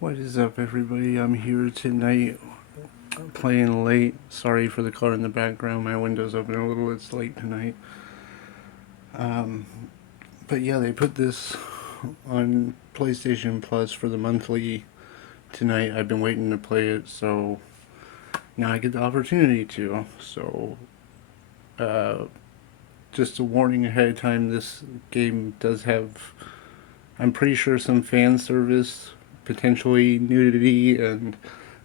What is up, everybody? I'm here tonight playing late. Sorry for the car in the background. My window's open a little. It's late tonight. Um, but yeah, they put this on PlayStation Plus for the monthly tonight. I've been waiting to play it, so now I get the opportunity to. So, uh, just a warning ahead of time, this game does have, I'm pretty sure, some fan service, potentially nudity, and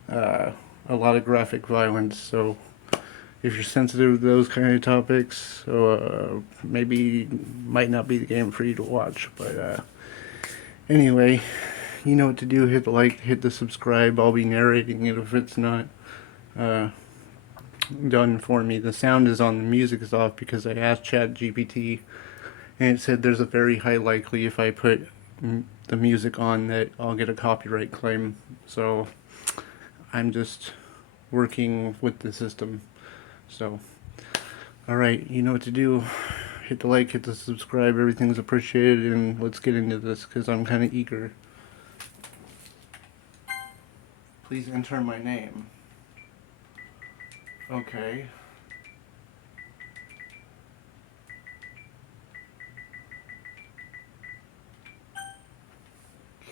uh, a lot of graphic violence. So if you're sensitive to those kind of topics, maybe might not be the game for you to watch. But anyway, you know what to do. Hit the like, hit the subscribe. I'll be narrating it if it's not uh, done for me. The sound is on, the music is off because I asked Chat GPT and it said there's a very high likely if I put the music on that I'll get a copyright claim. So I'm just working with the system. So, alright, you know what to do. Hit the like, hit the subscribe, everything's appreciated, and let's get into this because I'm kind of eager. Please enter my name. Okay.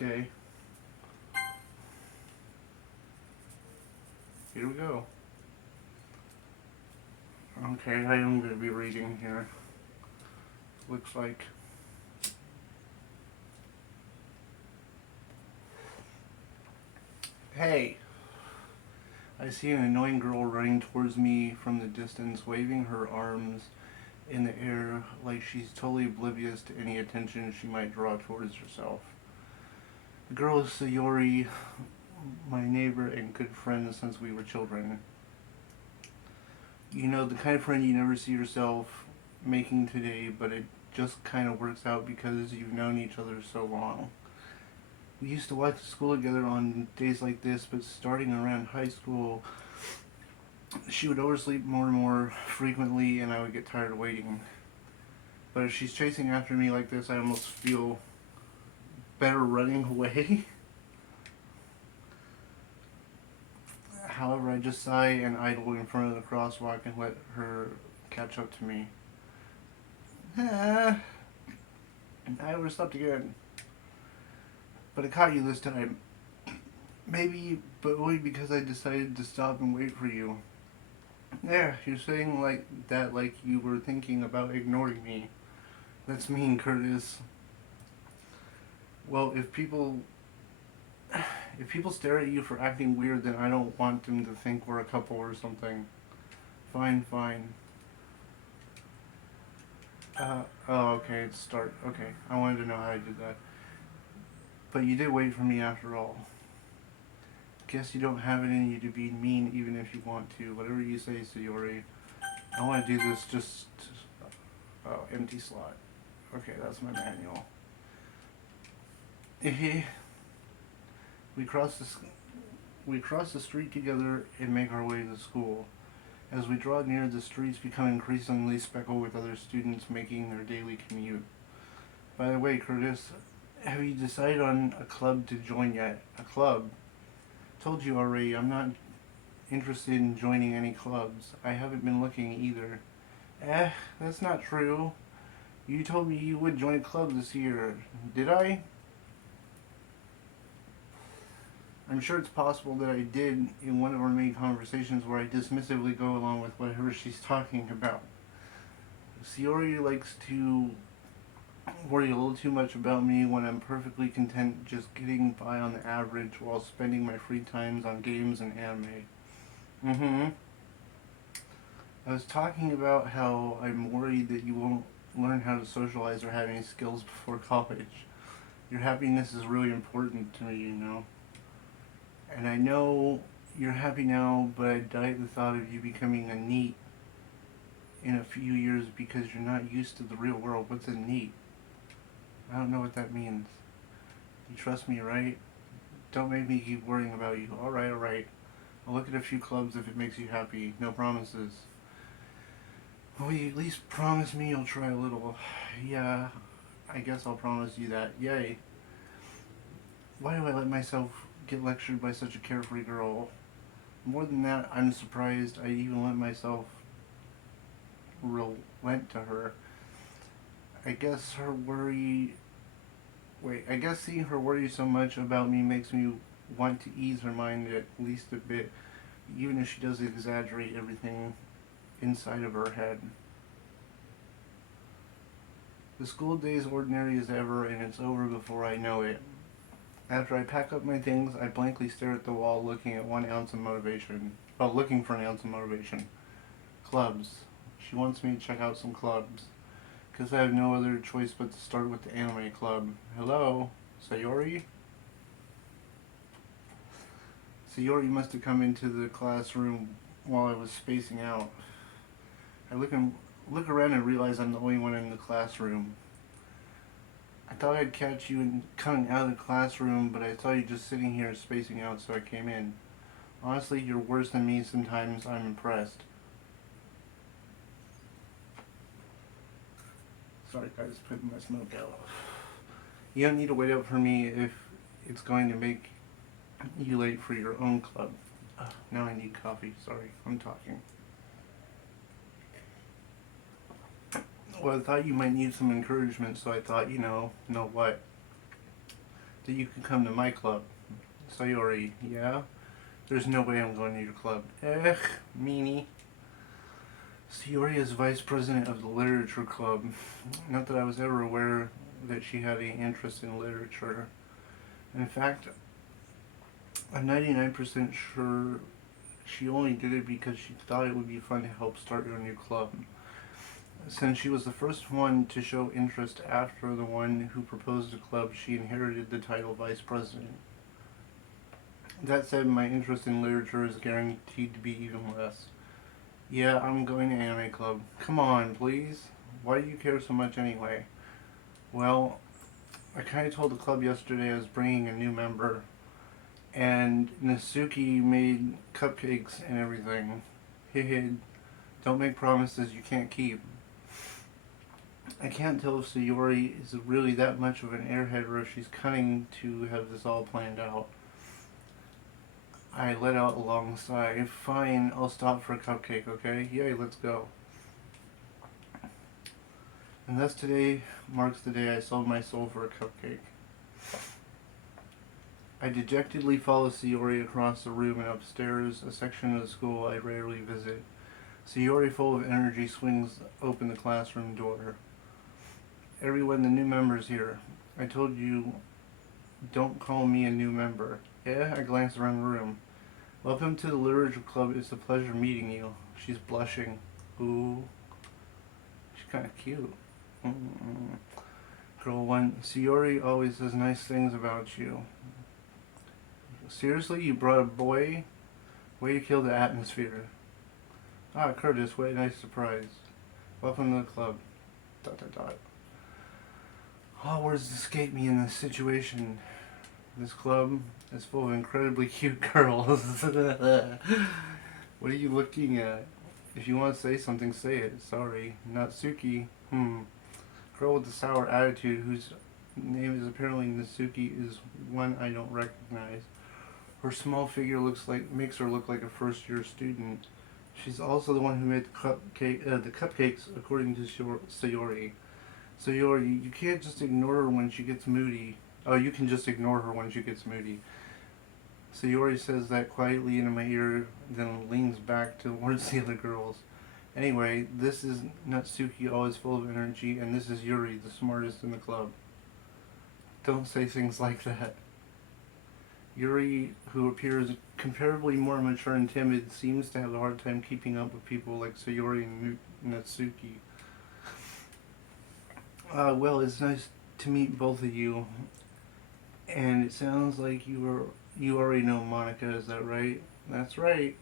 Okay. Here we go. Okay, I am going to be reading here. Looks like. Hey! I see an annoying girl running towards me from the distance, waving her arms in the air like she's totally oblivious to any attention she might draw towards herself. The girl is Sayori, my neighbor and good friend since we were children. You know, the kind of friend you never see yourself making today, but it just kind of works out because you've known each other so long. We used to walk to school together on days like this, but starting around high school, she would oversleep more and more frequently, and I would get tired of waiting. But if she's chasing after me like this, I almost feel better running away. However, I just sigh and idle in front of the crosswalk and let her catch up to me. I overslept again. But I caught you this time. Maybe, but only because I decided to stop and wait for you. Yeah, you're saying like that like you were thinking about ignoring me. That's mean, Curtis. Well, if people stare at you for acting weird, then I don't want them to think we're a couple or something. Fine, fine. Oh, okay, it's start. Okay, I wanted to know how I did that. But you did wait for me after all. Guess you don't have it in you to be mean even if you want to. Whatever you say, Sayori. I want to do this just... Oh, empty slot. Okay, that's my manual. we cross the we cross the street together and make our way to school. As we draw near, the streets become increasingly speckled with other students making their daily commute. By the way, Curtis, have you decided on a club to join yet? A club? Told you already, I'm not interested in joining any clubs. I haven't been looking either. That's not true. You told me you would join a club this year. Did I? I'm sure it's possible that I did in one of our main conversations where I dismissively go along with whatever she's talking about. Sayori likes to worry a little too much about me when I'm perfectly content just getting by on the average while spending my free times on games and anime. Mm-hmm. I was talking about how I'm worried that you won't learn how to socialize or have any skills before college. Your happiness is really important to me, you know. And I know you're happy now, but I die at the thought of you becoming a NEET in a few years because you're not used to the real world. What's a NEET? I don't know what that means. You trust me, right? Don't make me keep worrying about you. Alright, alright. I'll look at a few clubs if it makes you happy. No promises. Will you at least promise me you'll try a little? Yeah, I guess I'll promise you that. Yay. Why do I let myself get lectured by such a carefree girl. More than that, I'm surprised I even let myself relent to her. I guess her worry. Wait, I guess seeing her worry so much about me makes me want to ease her mind at least a bit, even if she does exaggerate everything inside of her head. The school day is ordinary as ever, and it's over before I know it. After I pack up my things, I blankly stare at the wall, looking at 1 ounce of motivation. Oh, looking for an ounce of motivation. Clubs. She wants me to check out some clubs. Guess I have no other choice but to start with the anime club. Hello? Sayori? Sayori must have come into the classroom while I was spacing out. I look around and realize I'm the only one in the classroom. I thought I'd catch you coming out of the classroom, but I saw you just sitting here spacing out, so I came in. Honestly, you're worse than me sometimes. I'm impressed. Sorry guys, putting my smoke out. You don't need to wait up for me if it's going to make you late for your own club. Now I need coffee. Sorry, I'm talking. Well, I thought you might need some encouragement, so I thought, know what? That you could come to my club. Sayori, yeah? There's no way I'm going to your club. Meanie. Sayori is vice president of the literature club. Not that I was ever aware that she had any interest in literature. In fact, I'm 99% sure she only did it because she thought it would be fun to help start your new club. Since she was the first one to show interest after the one who proposed the club, she inherited the title vice president. That said, my interest in literature is guaranteed to be even less. Yeah, I'm going to anime club. Come on, please. Why do you care so much anyway? Well, I kind of told the club yesterday I was bringing a new member, and Natsuki made cupcakes and everything. Hehe, don't make promises you can't keep. I can't tell if Sayori is really that much of an airhead or if she's cunning to have this all planned out. I let out a long sigh. Fine, I'll stop for a cupcake, okay? Yay, let's go. And thus today marks the day I sold my soul for a cupcake. I dejectedly follow Sayori across the room and upstairs, a section of the school I rarely visit. Sayori, full of energy, swings open the classroom door. Everyone, the new member's here. I told you, don't call me a new member. Yeah, I glanced around the room. Welcome to the Literature Club. It's a pleasure meeting you. She's blushing. Ooh. She's kind of cute. Girl 1, Sayori always says nice things about you. Seriously, you brought a boy? Way to kill the atmosphere. Ah, Curtis, what a nice surprise. Welcome to the club. ... All words escape me in this situation. This club is full of incredibly cute girls. What are you looking at? If you want to say something, say it. Sorry. Natsuki. Girl with the sour attitude, whose name is apparently Natsuki, is one I don't recognize. Her small figure makes her look like a first-year student. She's also the one who made the cupcakes, according to Sayori. Sayori, you can't just ignore her when she gets moody. Oh, you can just ignore her when she gets moody. Sayori says that quietly into my ear, then leans back towards the other girls. Anyway, this is Natsuki, always full of energy, and this is Yuri, the smartest in the club. Don't say things like that. Yuri, who appears comparably more mature and timid, seems to have a hard time keeping up with people like Sayori and Natsuki. Well, it's nice to meet both of you. And it sounds like you already know Monica, is that right? That's right.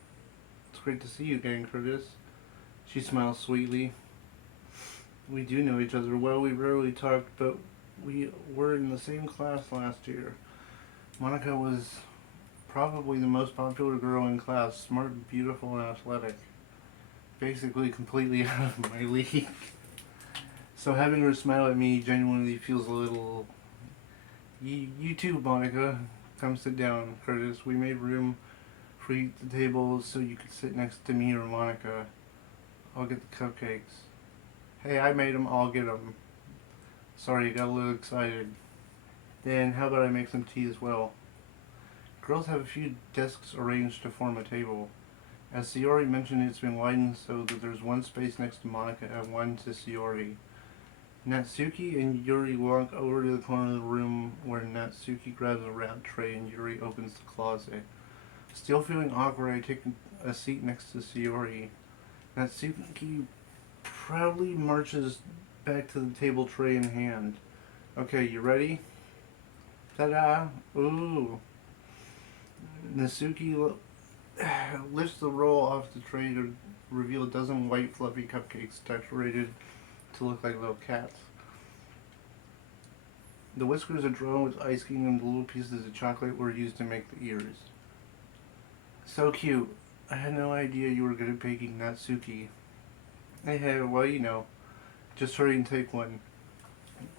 It's great to see you again, Curtis. She smiles sweetly. We do know each other well. We rarely talked, but we were in the same class last year. Monica was probably the most popular girl in class. Smart, beautiful, and athletic. Basically completely out of my league. So having her smile at me genuinely feels a little... You too, Monica. Come sit down, Curtis. We made room for you at the table so you could sit next to me or Monica. I'll get the cupcakes. Hey, I made them. I'll get them. Sorry, got a little excited. Then how about I make some tea as well? Girls have a few desks arranged to form a table. As Sayori mentioned, it's been widened so that there's one space next to Monica and one to Sayori. Natsuki and Yuri walk over to the corner of the room where Natsuki grabs a wrap tray and Yuri opens the closet. Still feeling awkward, I take a seat next to Sayori. Natsuki proudly marches back to the table, tray in hand. Okay, you ready? Ta-da! Ooh! Natsuki lifts the roll off the tray to reveal a dozen white fluffy cupcakes decorated to look like little cats. The whiskers are drawn with ice cream and the little pieces of chocolate were used to make the ears. So cute. I had no idea you were good at baking, Natsuki. Hey, well, you know. Just hurry and take one.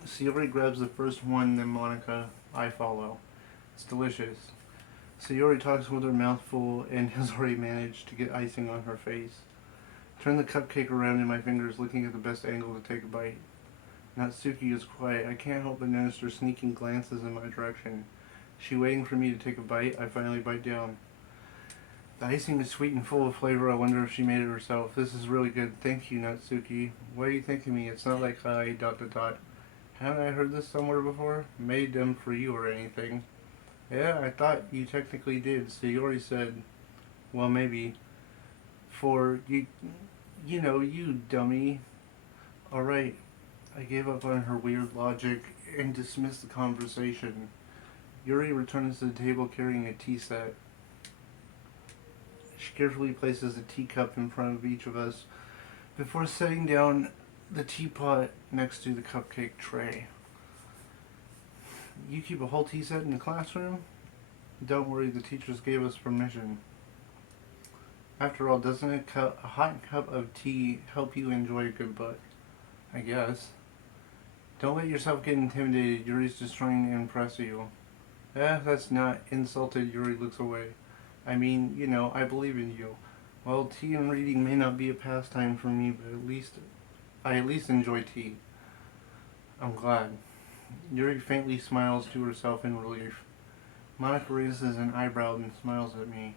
Sayori grabs the first one, then Monica. I follow. It's delicious. Sayori talks with her mouth full and has already managed to get icing on her face. Turn the cupcake around in my fingers, looking at the best angle to take a bite. Natsuki is quiet. I can't help but notice her sneaking glances in my direction. She waiting for me to take a bite. I finally bite down. The icing is sweet and full of flavor. I wonder if she made it herself. This is really good. Thank you, Natsuki. Why are you thanking me? It's not like I ... Haven't I heard this somewhere before? Made them for you or anything. Yeah, I thought you technically did. Sayori said, well, maybe. For you, you dummy. Alright. I gave up on her weird logic and dismissed the conversation. Yuri returns to the table carrying a tea set. She carefully places a teacup in front of each of us before setting down the teapot next to the cupcake tray. You keep a whole tea set in the classroom? Don't worry, the teachers gave us permission. After all, doesn't a hot cup of tea help you enjoy a good book? I guess. Don't let yourself get intimidated. Yuri's just trying to impress you. That's not. Insulted, Yuri looks away. I mean, I believe in you. Well, tea and reading may not be a pastime for me, but I at least enjoy tea. I'm glad. Yuri faintly smiles to herself in relief. Monica raises an eyebrow and smiles at me.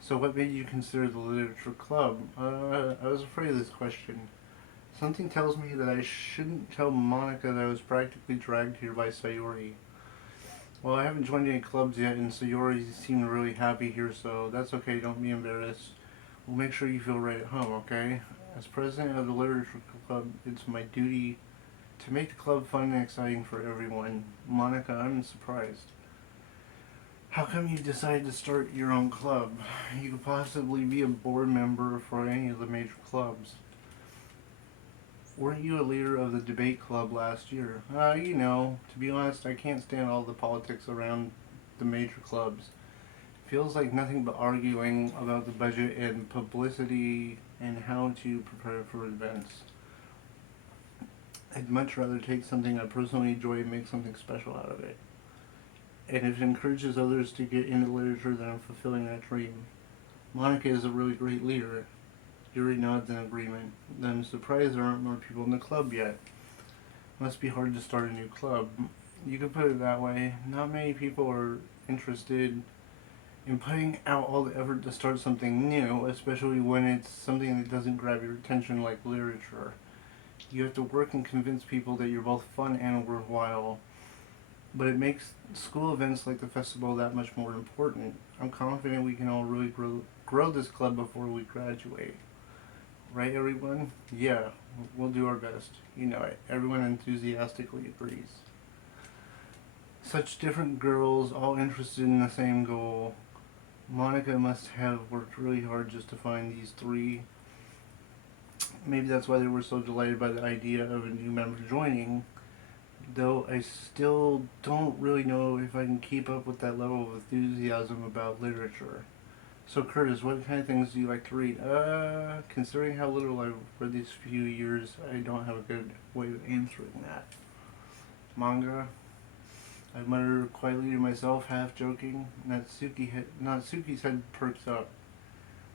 So what made you consider the literature club? I was afraid of this question. Something tells me that I shouldn't tell Monica that I was practically dragged here by Sayori. Well, I haven't joined any clubs yet, and Sayori seemed really happy here, so that's okay, don't be embarrassed. We'll make sure you feel right at home, okay? As president of the literature club, it's my duty to make the club fun and exciting for everyone. Monica, I'm surprised. How come you decided to start your own club? You could possibly be a board member for any of the major clubs. Weren't you a leader of the debate club last year? To be honest, I can't stand all the politics around the major clubs. Feels like nothing but arguing about the budget and publicity and how to prepare for events. I'd much rather take something I personally enjoy and make something special out of it. And if it encourages others to get into literature, then I'm fulfilling that dream. Monica is a really great leader. Yuri nods in agreement. Then I'm surprised there aren't more people in the club yet. Must be hard to start a new club. You could put it that way. Not many people are interested in putting out all the effort to start something new, especially when it's something that doesn't grab your attention like literature. You have to work and convince people that you're both fun and worthwhile. But it makes school events like the festival that much more important. I'm confident we can all really grow this club before we graduate. Right, everyone? Yeah, we'll do our best. You know it. Everyone enthusiastically agrees. Such different girls, all interested in the same goal. Monica must have worked really hard just to find these three. Maybe that's why they were so delighted by the idea of a new member joining. Though I still don't really know if I can keep up with that level of enthusiasm about literature. So Curtis, what kind of things do you like to read? Considering how little I've read these few years, I don't have a good way of answering that. Manga? I mutter quietly to myself, half joking. Natsuki's head perks up.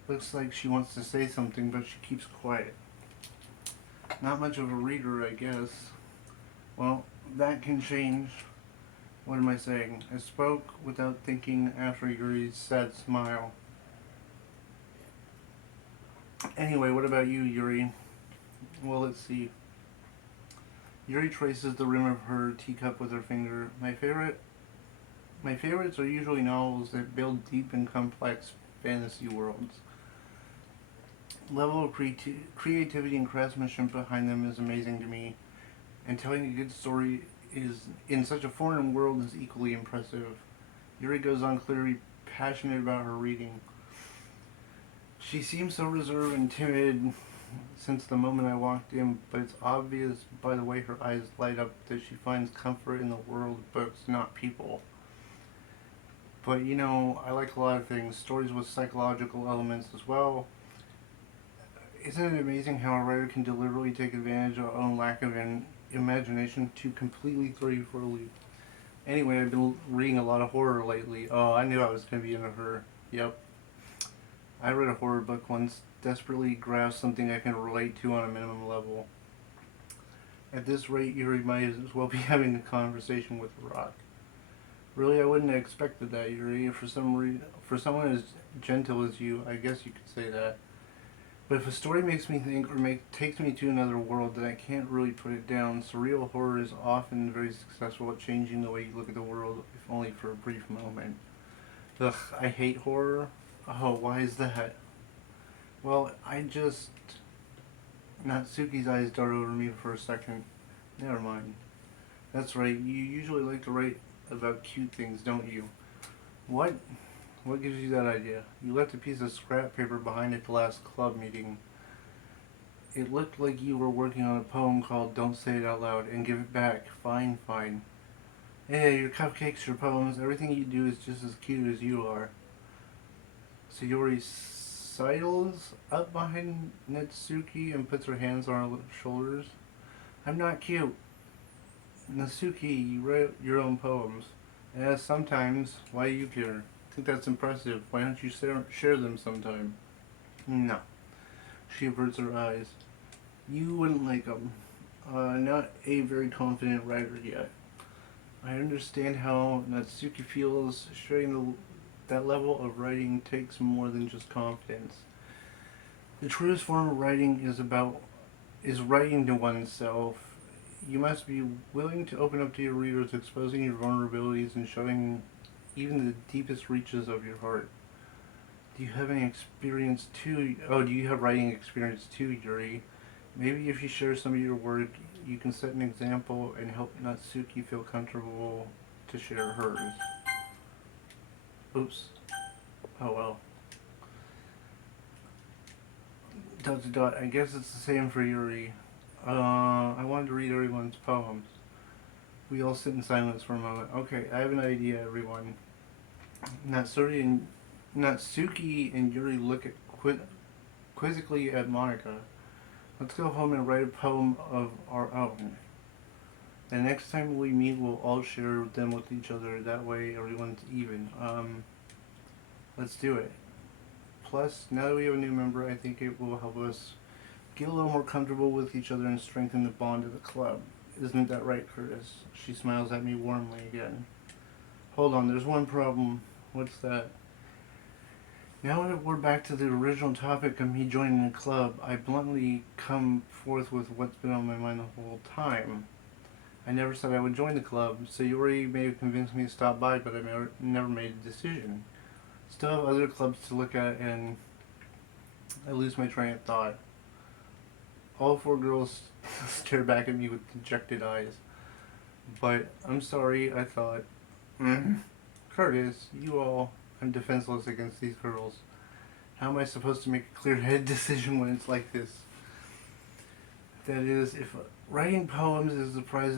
Looks like she wants to say something, but she keeps quiet. Not much of a reader, I guess. Well, that can change. What am I saying? I spoke without thinking after Yuri's sad smile. Anyway, what about you, Yuri? Well, let's see. Yuri traces the rim of her teacup with her finger. My favorites are usually novels that build deep and complex fantasy worlds. Level of creativity and craftsmanship behind them is amazing to me, and telling a good story is in such a foreign world is equally impressive. Yuri goes on clearly passionate about her reading. She seems so reserved and timid since the moment I walked in, but it's obvious by the way her eyes light up that she finds comfort in the world of books, not people. But you know, I like a lot of things, stories with psychological elements as well. Isn't it amazing how a writer can deliberately take advantage of our own lack of imagination to completely throw you for a loop? Anyway, I've been reading a lot of horror lately. Oh, I knew I was going to be into her. Yep. I read a horror book once, desperately grasped something I can relate to on a minimum level. At this rate, Yuri might as well be having a conversation with a rock. Really, I wouldn't have expected that, Yuri. For someone as gentle as you, I guess you could say that. But if a story makes me think or takes me to another world, then I can't really put it down. Surreal horror is often very successful at changing the way you look at the world, if only for a brief moment. Ugh, I hate horror. Oh, why is that? Well, Natsuki's eyes dart over me for a second. Never mind. That's right, you usually like to write about cute things, don't you? What? What gives you that idea? You left a piece of scrap paper behind at the last club meeting. It looked like you were working on a poem called Don't Say It Out Loud and Give It Back. Fine, fine. Hey, your cupcakes, your poems, everything you do is just as cute as you are. Sayori sidles up behind Natsuki and puts her hands on her shoulders. I'm not cute. Natsuki, you write your own poems. Yeah, sometimes. Why do you care? I think that's impressive. Why don't you share them sometime? No. She averts her eyes. You wouldn't like them. Not a very confident writer yet. I understand how Natsuki feels. Sharing that level of writing takes more than just confidence. The truest form of writing is writing to oneself. You must be willing to open up to your readers, exposing your vulnerabilities and showing even the deepest reaches of your heart. Do you have any experience too? Oh, do you have writing experience too, Yuri? Maybe if you share some of your work, you can set an example and help Natsuki feel comfortable to share hers. Oops. Oh well. Dot to dot. I guess it's the same for Yuri. I wanted to read everyone's poems. We all sit in silence for a moment. Okay, I have an idea, everyone. Natsuki and Yuri look at quizzically at Monica. Let's go home and write a poem of our own. The next time we meet, we'll all share them with each other. That way, everyone's even. Let's do it. Plus, now that we have a new member, I think it will help us get a little more comfortable with each other and strengthen the bond of the club. Isn't that right, Curtis? She smiles at me warmly again. Hold on, there's one problem. What's that? Now that we're back to the original topic of me joining the club, I bluntly come forth with what's been on my mind the whole time. I never said I would join the club, so you already may have convinced me to stop by, but I never made a decision. Still have other clubs to look at, and I lose my train of thought. All four girls stare back at me with dejected eyes. But I'm sorry, I thought. Curtis, I'm defenseless against these girls. How am I supposed to make a clear-headed decision when it's like this? That is, if writing poems is the price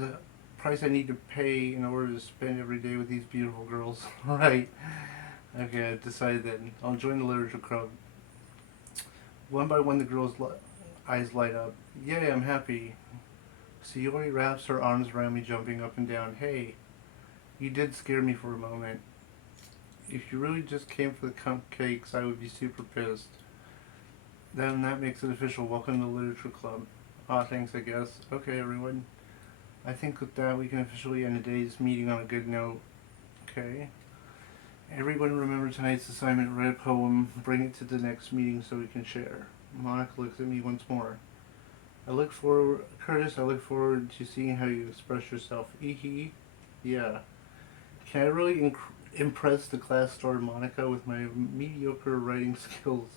I need to pay in order to spend every day with these beautiful girls. Right. Okay, I've decided then. I'll join the literature club. One by one, the girls' eyes light up. Yay, I'm happy. Sayori wraps her arms around me, jumping up and down. Hey, You did scare me for a moment. If you really just came for the cupcakes, I would be super pissed. Then that makes it official. Welcome to the Literature Club. Aw, thanks, I guess. Okay, everyone. I think with that, we can officially end today's meeting on a good note. Okay. Everyone remember tonight's assignment, write a poem, bring it to the next meeting so we can share. Monica looks at me once more. Curtis, I look forward to seeing how you express yourself. Eehee. Yeah. Can I really impress the class star Monica with my mediocre writing skills?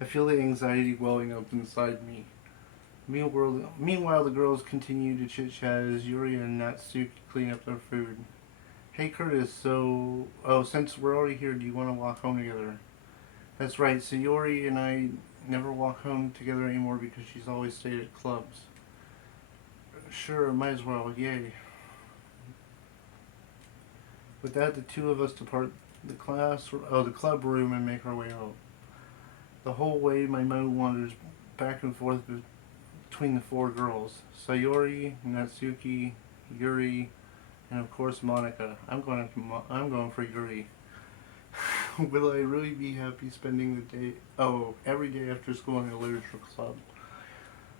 I feel the anxiety welling up inside me. Meanwhile, the girls continue to chit-chat as Yuri and Natsuki clean up their food. Hey Curtis, since we're already here, do you want to walk home together? That's right, Sayori and I never walk home together anymore because she's always stayed at clubs. Sure, might as well, yay. With that, the two of us depart the club room and make our way out. The whole way, my mind wanders back and forth between the four girls. Sayori, Natsuki, Yuri, and of course Monica. I'm going for Yuri. Will I really be happy spending the day? Oh, every day after school in a literature club.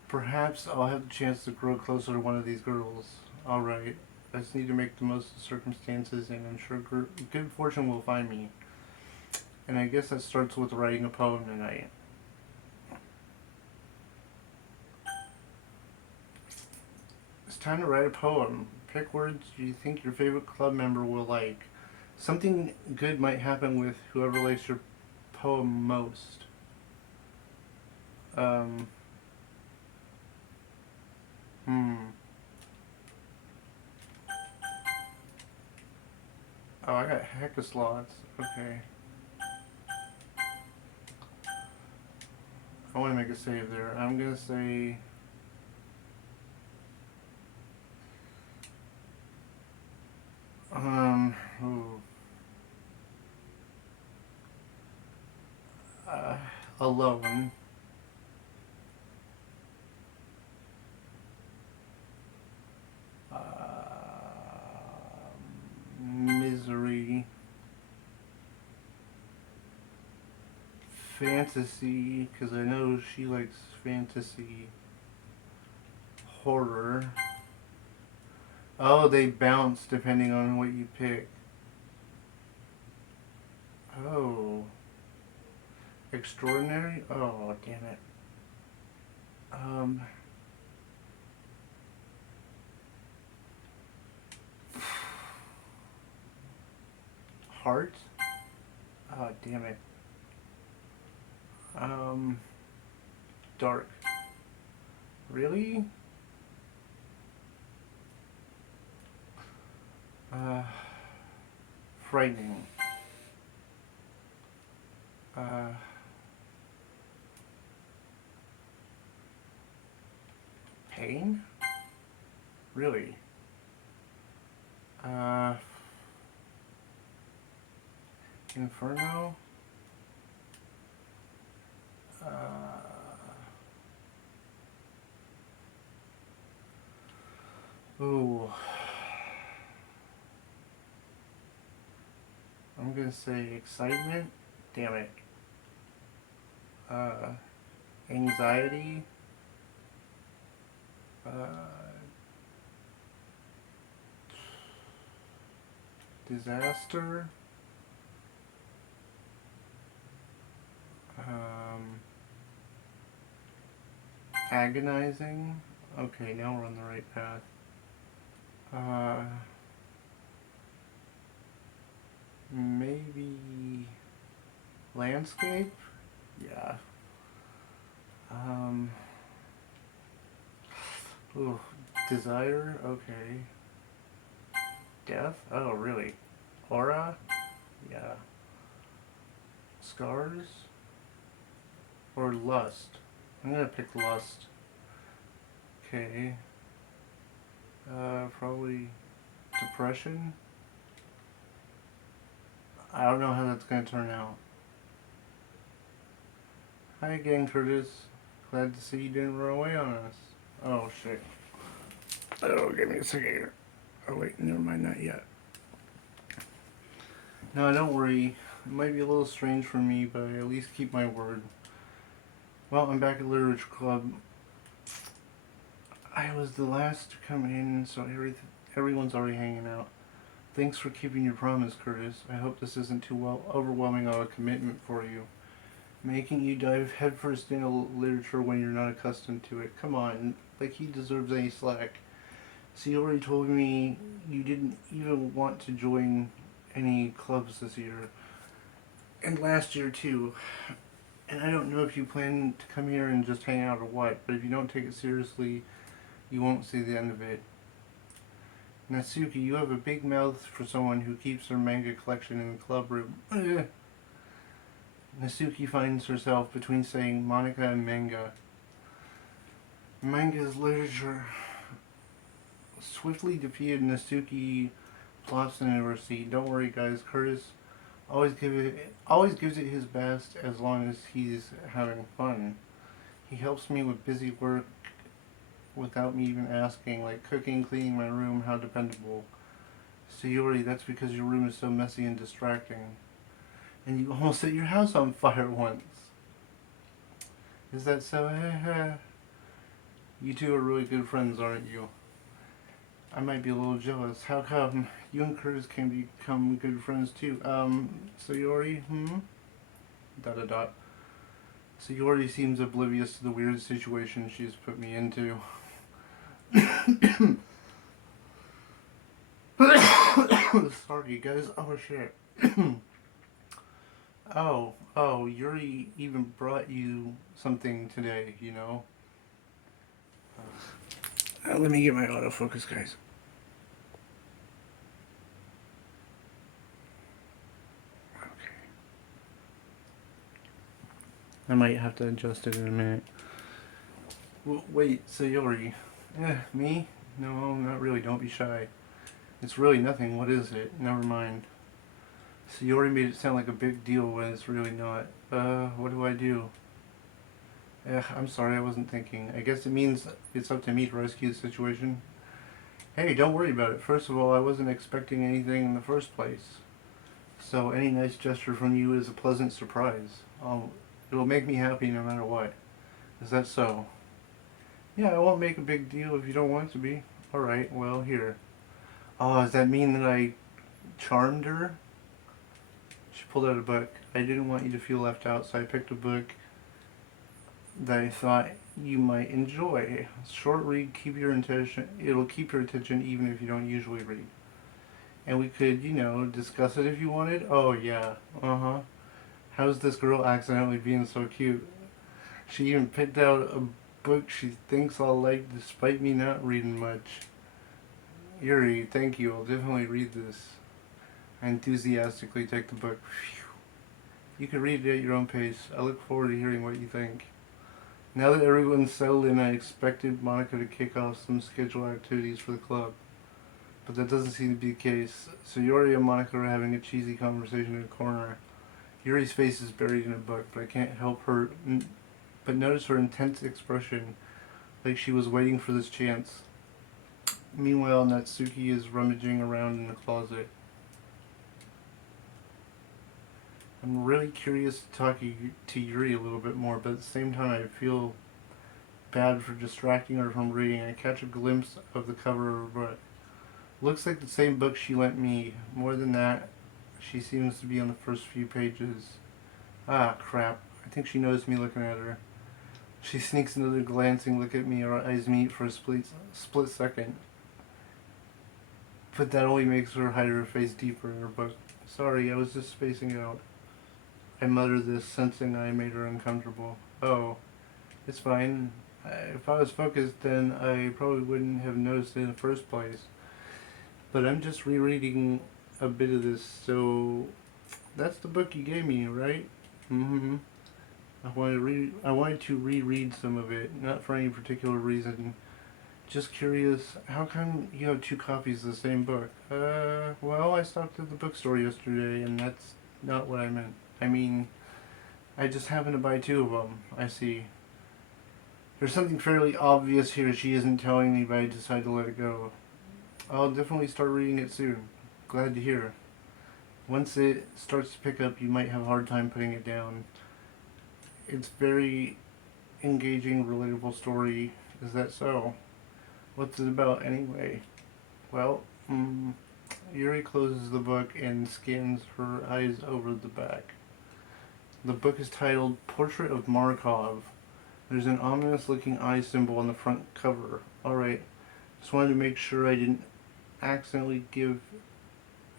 Perhaps I'll have the chance to grow closer to one of these girls. Alright, I just need to make the most of the circumstances, and I'm sure good fortune will find me. And I guess that starts with writing a poem tonight. It's time to write a poem. Pick words you think your favorite club member will like. Something good might happen with whoever likes your poem most. Oh, I got a heck of slots. Okay. I want to make a save there. I'm going to say... alone. Misery. Fantasy, because I know she likes fantasy. Horror. Oh, they bounce depending on what you pick. Oh. Extraordinary? Oh, damn it. Heart? Oh, damn it. Dark. Really? Frightening. Pain? Really? Inferno? Ooh. I'm gonna say excitement. Damn it. Anxiety. Disaster. Agonizing. Okay, now we're on the right path. Maybe landscape? Yeah. Ooh, desire? Okay. Death? Oh, really? Aura? Yeah. Scars? Or lust? I'm gonna pick lust. Okay. Probably depression? I don't know how that's gonna turn out. Hi again, Curtis. Glad to see you didn't run away on us. Oh, shit. Oh, give me a second here. Oh, wait, never mind, not yet. No, don't worry. It might be a little strange for me, but I at least keep my word. Well, I'm back at Literature Club. I was the last to come in, so everyone's already hanging out. Thanks for keeping your promise, Curtis. I hope this isn't too overwhelming of a commitment for you. Making you dive headfirst into literature when you're not accustomed to it. Come on, like he deserves any slack. So you already told me you didn't even want to join any clubs this year. And last year too. And I don't know if you plan to come here and just hang out or what, but if you don't take it seriously, you won't see the end of it. Natsuki, you have a big mouth for someone who keeps her manga collection in the club room. Natsuki finds herself between saying Monica and manga. Manga is literature. Swiftly defeated Natsuki plops into her seat. Don't worry, guys. Curtis always gives it his best as long as he's having fun. He helps me with busy work without me even asking, like cooking, cleaning my room. How dependable. Sayori, that's because your room is so messy and distracting. And you almost set your house on fire once. Is that so? You two are really good friends, aren't you? I might be a little jealous. How come? You and Curtis can become good friends too. Sayori, Dot dot dot. Sayori seems oblivious to the weird situation she's put me into. Sorry, guys. Oh, shit. Yuri even brought you something today, you know? Let me get my autofocus, guys. Okay. I might have to adjust it in a minute. Wait, Sayori. Me? No, not really. Don't be shy. It's really nothing. What is it? Never mind. Sayori made it sound like a big deal when it's really not. What do I do? I'm sorry, I wasn't thinking. I guess it means it's up to me to rescue the situation. Hey, don't worry about it. First of all, I wasn't expecting anything in the first place. So any nice gesture from you is a pleasant surprise. It'll make me happy no matter what. Is that so? Yeah, I won't make a big deal if you don't want it to be. Alright, well, here. Oh, does that mean that I charmed her? She pulled out a book. I didn't want you to feel left out, so I picked a book that I thought you might enjoy. Short read, keep your attention. It'll keep your attention even if you don't usually read. And we could, discuss it if you wanted. Oh yeah, How's this girl accidentally being so cute? She even picked out a book she thinks I'll like despite me not reading much. Yuri, thank you. I'll definitely read this. I enthusiastically take the book. Phew. You can read it at your own pace. I look forward to hearing what you think. Now that everyone's settled in, I expected Monica to kick off some scheduled activities for the club. But that doesn't seem to be the case. So Yuri and Monica are having a cheesy conversation in a corner. Yuri's face is buried in a book, but I can't help but notice her intense expression, like she was waiting for this chance. Meanwhile, Natsuki is rummaging around in the closet. I'm really curious to talk to Yuri a little bit more, but at the same time I feel bad for distracting her from reading. I catch a glimpse of the cover of her book. Looks like the same book she lent me. More than that, she seems to be on the first few pages. Ah, crap. I think she knows me looking at her. She sneaks another glancing look at me. Our eyes meet for a split second. But that only makes her hide her face deeper in her book. Sorry, I was just spacing out. I mutter this, sensing I made her uncomfortable. Oh, it's fine. If I was focused, then I probably wouldn't have noticed it in the first place. But I'm just rereading a bit of this, so that's the book you gave me, right? Mm-hmm. I wanted to reread some of it, not for any particular reason. Just curious, how come you have two copies of the same book? Well, I stopped at the bookstore yesterday, and that's not what I meant. I mean, I just happened to buy two of them. I see. There's something fairly obvious here she isn't telling me, but I decided to let it go. I'll definitely start reading it soon. Glad to hear. once it starts to pick up, you might have a hard time putting it down. It's very engaging, relatable story. Is that so? What's it about anyway? Well, Yuri closes the book and scans her eyes over the back. The book is titled Portrait of Markov. There's an ominous looking eye symbol on the front cover. Alright, just wanted to make sure I didn't accidentally give.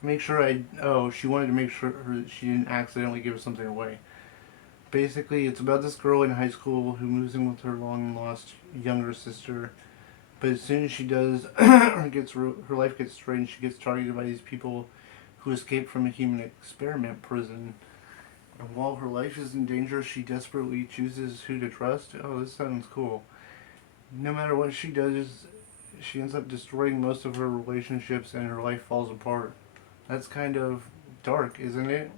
She wanted to make sure she didn't accidentally give something away. Basically, it's about this girl in high school who moves in with her long lost younger sister. But as soon as she does, her life gets strange. She gets targeted by these people who escaped from a human experiment prison. And while her life is in danger, she desperately chooses who to trust. Oh, this sounds cool. No matter what she does, she ends up destroying most of her relationships and her life falls apart. That's kind of dark, isn't it?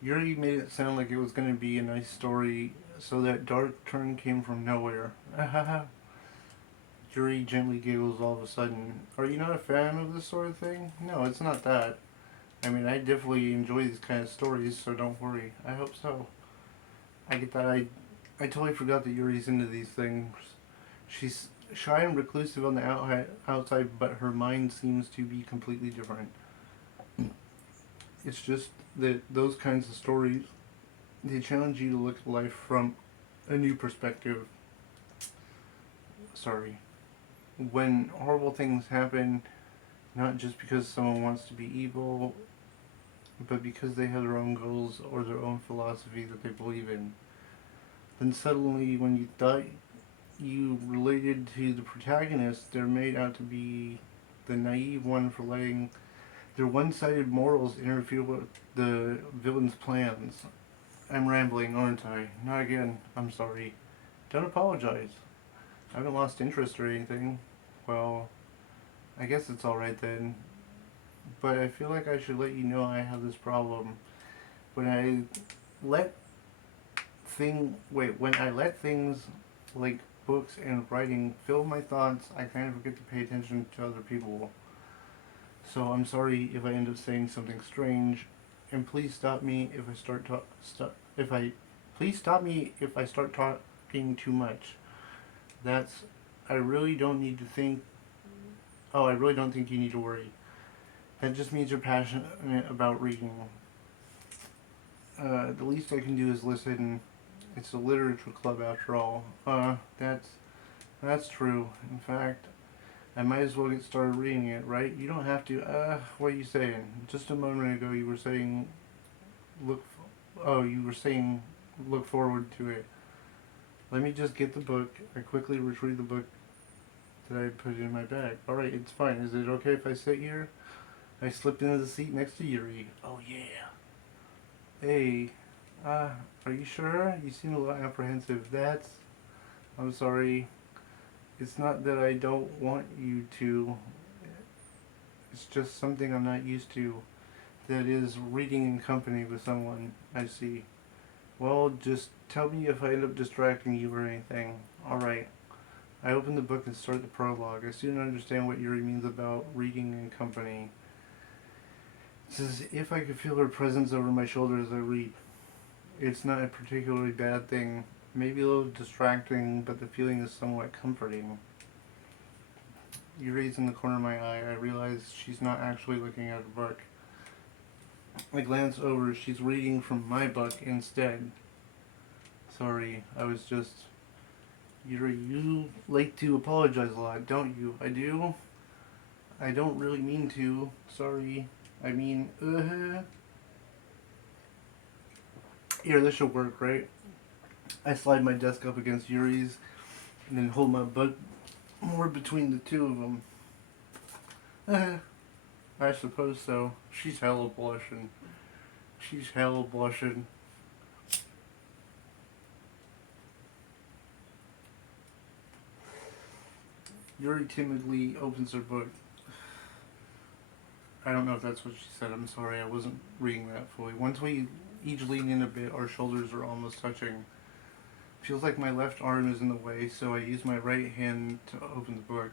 Yuri made it sound like it was going to be a nice story, so that dark turn came from nowhere. Yuri gently giggles all of a sudden. Are you not a fan of this sort of thing? No, it's not that. I mean, I definitely enjoy these kind of stories, so don't worry. I hope so. I get that. I totally forgot that Yuri's into these things. She's shy and reclusive on the outside, but her mind seems to be completely different. It's just that those kinds of stories, they challenge you to look at life from a new perspective. Sorry. When horrible things happen, not just because someone wants to be evil, but because they have their own goals or their own philosophy that they believe in. Then suddenly, when you thought you related to the protagonist, they're made out to be the naive one for letting their one-sided morals interfere with the villain's plans. I'm rambling, aren't I? Not again. I'm sorry. Don't apologize. I haven't lost interest or anything. Well, I guess it's alright then. But I feel like I should let you know I have this problem. When I let when I let things like books and writing fill my thoughts, I kind of forget to pay attention to other people. So I'm sorry if I end up saying something strange, and please stop me if I start talking too much. That's I really don't need to think. Oh, I really don't think you need to worry. That just means you're passionate about reading. The least I can do is listen. It's a literature club after all. That's true. In fact, I might as well get started reading it, right? You don't have to. What are you saying? Just a moment ago, you were saying look. You were saying look forward to it. Let me just get the book. I quickly retrieve the book that I put in my bag. All right, it's fine. Is it okay if I sit here? I slipped into the seat next to Yuri. Oh yeah. Hey, are you sure? You seem a little apprehensive. I'm sorry. It's not that I don't want you to. It's just something I'm not used to. That is reading in company with someone. I see. Well, just tell me if I end up distracting you or anything. Alright. I open the book and start the prologue. I soon understand what Yuri means about reading in company. It's as if I could feel her presence over my shoulder as I read. It's not a particularly bad thing. Maybe a little distracting, but the feeling is somewhat comforting. Yuri's in the corner of my eye. I realize she's not actually looking at her book. I glance over. She's reading from my book instead. Sorry, I was just... Yuri, you like to apologize a lot, don't you? I do? I don't really mean to. Sorry. I mean, Here, this should work, right? I slide my desk up against Yuri's and then hold my book more between the two of them. I suppose so. She's hella blushing. She's hella blushing. Yuri timidly opens her book. I don't know if that's what she said. I'm sorry, I wasn't reading that fully. Once we each lean in a bit, our shoulders are almost touching. Feels like my left arm is in the way, so I use my right hand to open the book.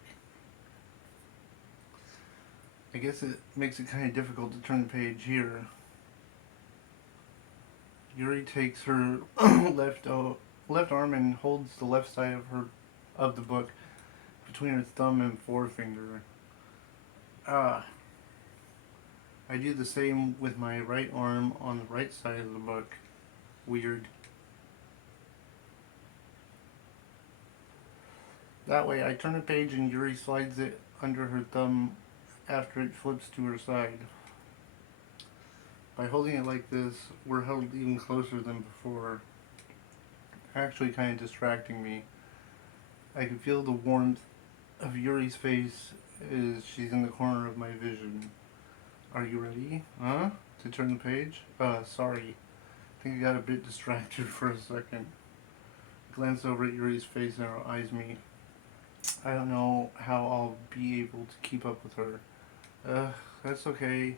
I guess it makes it kind of difficult to turn the page here. Yuri takes her left arm and holds the left side of the book between her thumb and forefinger. Ah, I do the same with my right arm on the right side of the book. Weird. That way, I turn a page and Yuri slides it under her thumb after it flips to her side. By holding it like this, we're held even closer than before. Actually kind of distracting me. I can feel the warmth of Yuri's face as she's in the corner of my vision. Are you ready? Huh? To turn the page? Sorry. I think I got a bit distracted for a second. I glance over at Yuri's face and her eyes meet. I don't know how I'll be able to keep up with her. That's okay.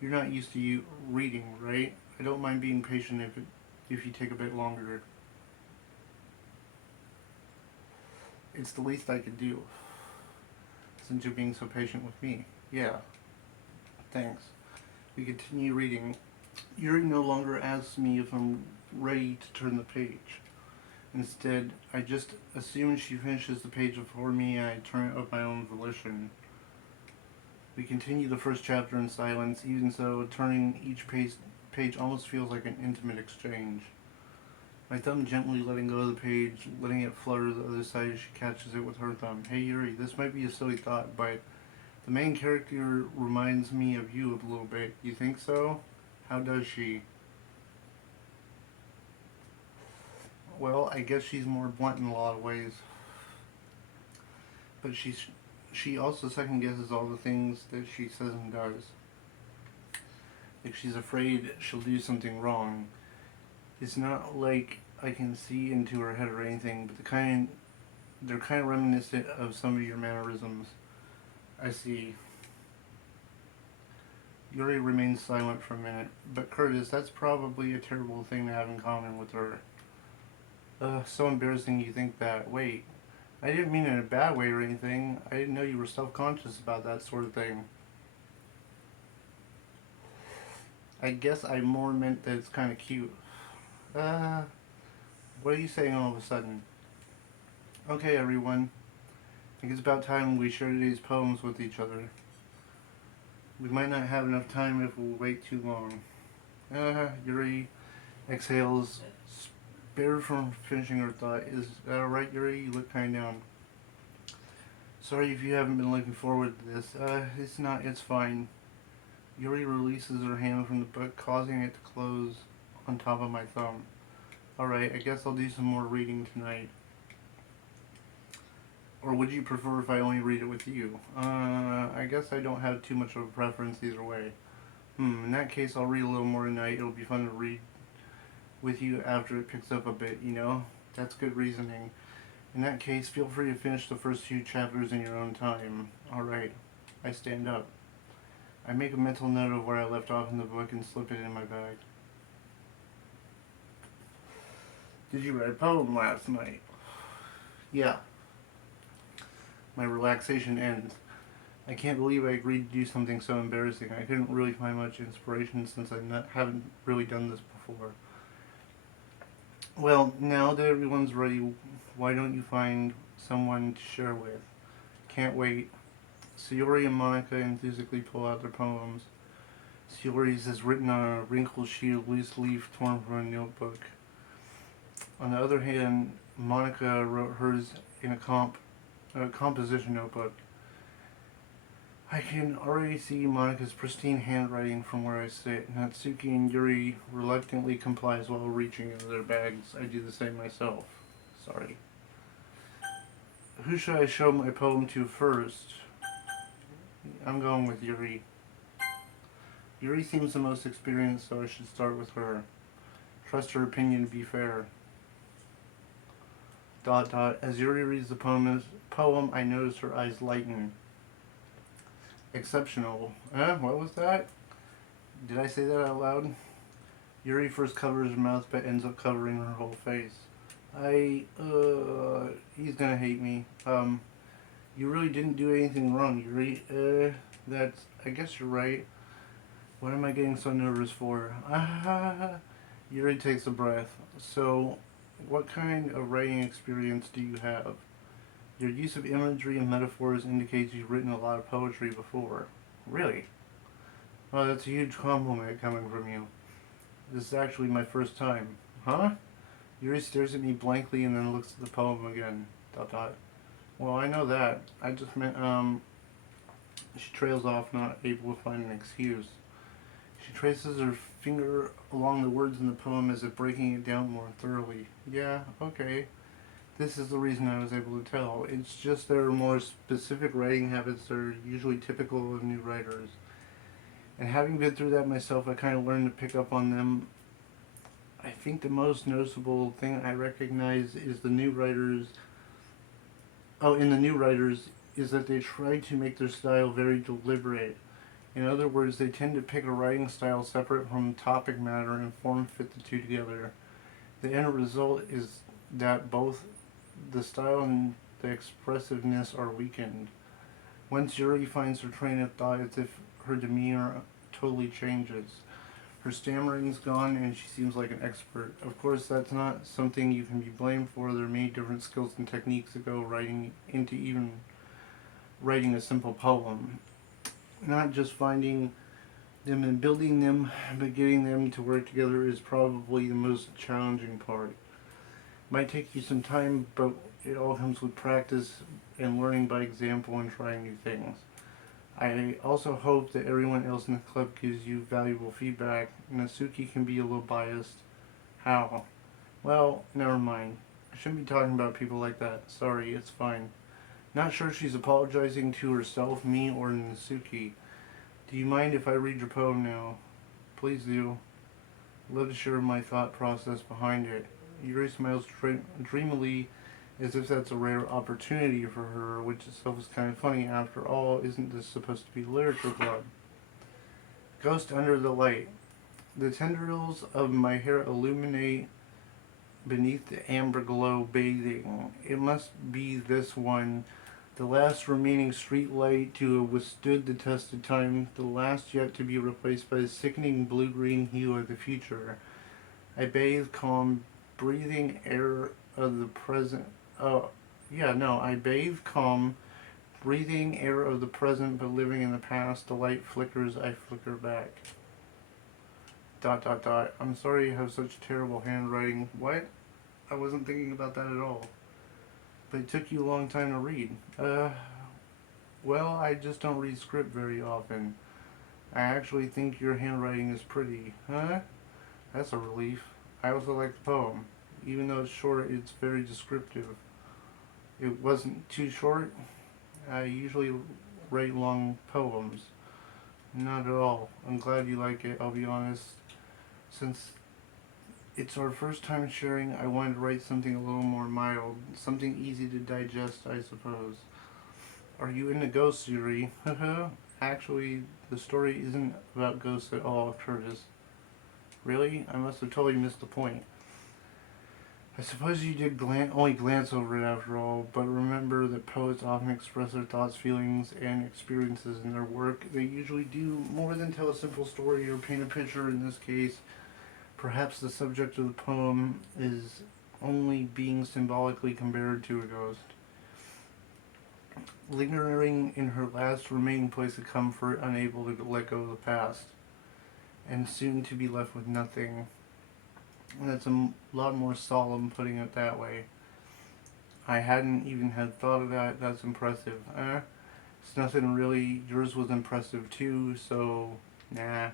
You're not used to you reading, right? I don't mind being patient if you take a bit longer. It's the least I could do, since you're being so patient with me. Yeah, thanks. We continue reading. Yuri no longer asks me if I'm ready to turn the page. Instead, I just assume she finishes the page before me and I turn it of my own volition. We continue the first chapter in silence. Even so, turning each page almost feels like an intimate exchange. My thumb gently letting go of the page, letting it flutter the other side as she catches it with her thumb. Hey Yuri, this might be a silly thought, but the main character reminds me of you a little bit. You think so? How does she? Well, I guess she's more blunt in a lot of ways. But she also second guesses all the things that she says and does. If she's afraid she'll do something wrong. It's not like I can see into her head or anything, but they're kind of reminiscent of some of your mannerisms. I see. Yuri remains silent for a minute. But Curtis, that's probably a terrible thing to have in common with her. So embarrassing you think that. Wait, I didn't mean it in a bad way or anything. I didn't know you were self-conscious about that sort of thing. I guess I more meant that it's kind of cute. What are you saying all of a sudden? Okay, everyone. I think it's about time we share these poems with each other. We might not have enough time if we wait too long. Yuri exhales, spared from finishing her thought. Is that alright, Yuri? You look kind of down. Sorry if you haven't been looking forward to this. It's not, it's fine. Yuri releases her hand from the book, causing it to close on top of my thumb. Alright, I guess I'll do some more reading tonight. Or would you prefer if I only read it with you? I guess I don't have too much of a preference either way. In that case, I'll read a little more tonight. It'll be fun to read with you after it picks up a bit, you know? That's good reasoning. In that case, feel free to finish the first few chapters in your own time. Alright, I stand up. I make a mental note of where I left off in the book and slip it in my bag. Did you write a poem last night? Yeah. My relaxation ends. I can't believe I agreed to do something so embarrassing. I couldn't really find much inspiration since haven't really done this before. Well, now that everyone's ready, why don't you find someone to share with? Can't wait. Sayori and Monica enthusiastically pull out their poems. Sayori's is written on a wrinkled sheet of loose leaf torn from a notebook. On the other hand, Monica wrote hers in a composition notebook. I can already see Monica's pristine handwriting from where I sit. Natsuki and Yuri reluctantly complies while reaching into their bags. I do the same myself. Sorry. Who should I show my poem to first? I'm going with Yuri. Yuri seems the most experienced, so I should start with her. Trust her opinion to be fair. ... As Yuri reads the poem, I notice her eyes lighten. Exceptional. What was that? Did I say that out loud? Yuri first covers her mouth, but ends up covering her whole face. He's gonna hate me. You really didn't do anything wrong, Yuri. I guess you're right. What am I getting so nervous for? Yuri takes a breath. So, what kind of writing experience do you have? Your use of imagery and metaphors indicates you've written a lot of poetry before. Really? Well, that's a huge compliment coming from you. This is actually my first time. Huh? Yuri stares at me blankly and then looks at the poem again. Dot dot. Well, I know that. I just meant, She trails off, not able to find an excuse. She traces her finger along the words in the poem as if breaking it down more thoroughly. Yeah, okay. This is the reason I was able to tell. It's just there are more specific writing habits that are usually typical of new writers. And having been through that myself, I kind of learned to pick up on them. I think the most noticeable thing I recognize is in the new writers, is that they try to make their style very deliberate. In other words, they tend to pick a writing style separate from topic matter and form fit the two together. The end result is that both the style and the expressiveness are weakened. Once Yuri finds her train of thought, it's as if her demeanor totally changes. Her stammering's gone and she seems like an expert. Of course, that's not something you can be blamed for. There are many different skills and techniques that go writing into even writing a simple poem. Not just finding them and building them, but getting them to work together is probably the most challenging part. Might take you some time, but it all comes with practice and learning by example and trying new things. I also hope that everyone else in the club gives you valuable feedback. Natsuki can be a little biased. How? Well, never mind. I shouldn't be talking about people like that. Sorry, it's fine. Not sure she's apologizing to herself, me, or Natsuki. Do you mind if I read your poem now? Please do. I'd love to share my thought process behind it. Yuri smiles dreamily as if that's a rare opportunity for her, which itself is kind of funny. After all, isn't this supposed to be a literature club? Ghost under the light. The tendrils of my hair illuminate beneath the amber glow bathing. It must be this one, the last remaining street light to have withstood the test of time, the last yet to be replaced by the sickening blue-green hue of the future. I bathe calm, breathing air of the present. I bathe calm, breathing air of the present, but living in the past. The light flickers, I flicker back. Dot dot dot. I'm sorry you have such terrible handwriting. What? I wasn't thinking about that at all. But it took you a long time to read. Well, I just don't read script very often. I actually think your handwriting is pretty. Huh? That's a relief. I also like the poem. Even though it's short, it's very descriptive. It wasn't too short. I usually write long poems. Not at all. I'm glad you like it, I'll be honest. Since it's our first time sharing, I wanted to write something a little more mild. Something easy to digest, I suppose. Are you into ghosts, Yuri? Actually, the story isn't about ghosts at all, Curtis. Really? I must have totally missed the point. I suppose you did only glance over it after all, but remember that poets often express their thoughts, feelings, and experiences in their work. They usually do more than tell a simple story or paint a picture. In this case, perhaps the subject of the poem is only being symbolically compared to a ghost. Lingering in her last remaining place of comfort, unable to let go of the past, and soon to be left with nothing. That's a lot more solemn putting it that way. I hadn't even had thought of that. That's impressive. It's nothing really. Yours was impressive too, so nah.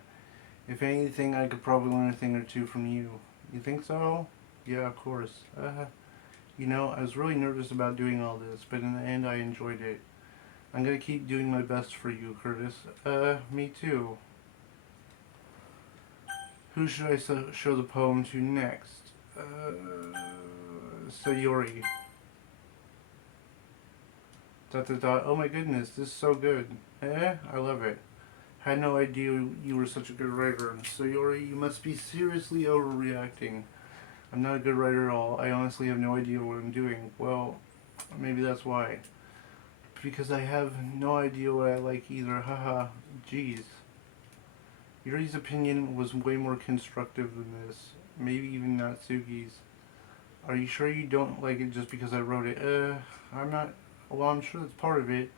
If anything, I could probably learn a thing or two from you. You think so? Yeah, of course. I was really nervous about doing all this, but in the end I enjoyed it. I'm gonna keep doing my best for you, Curtis. Me too. Who should I show the poem to next? Sayori. Dot dot dot. Oh my goodness, this is so good. I love it. Had no idea you were such a good writer. Sayori, you must be seriously overreacting. I'm not a good writer at all. I honestly have no idea what I'm doing. Well, maybe that's why. because I have no idea what I like either. Haha, jeez. Yuri's opinion was way more constructive than this. Maybe even Natsuki's. Are you sure you don't like it just because I wrote it? I'm not. Well, I'm sure that's part of it.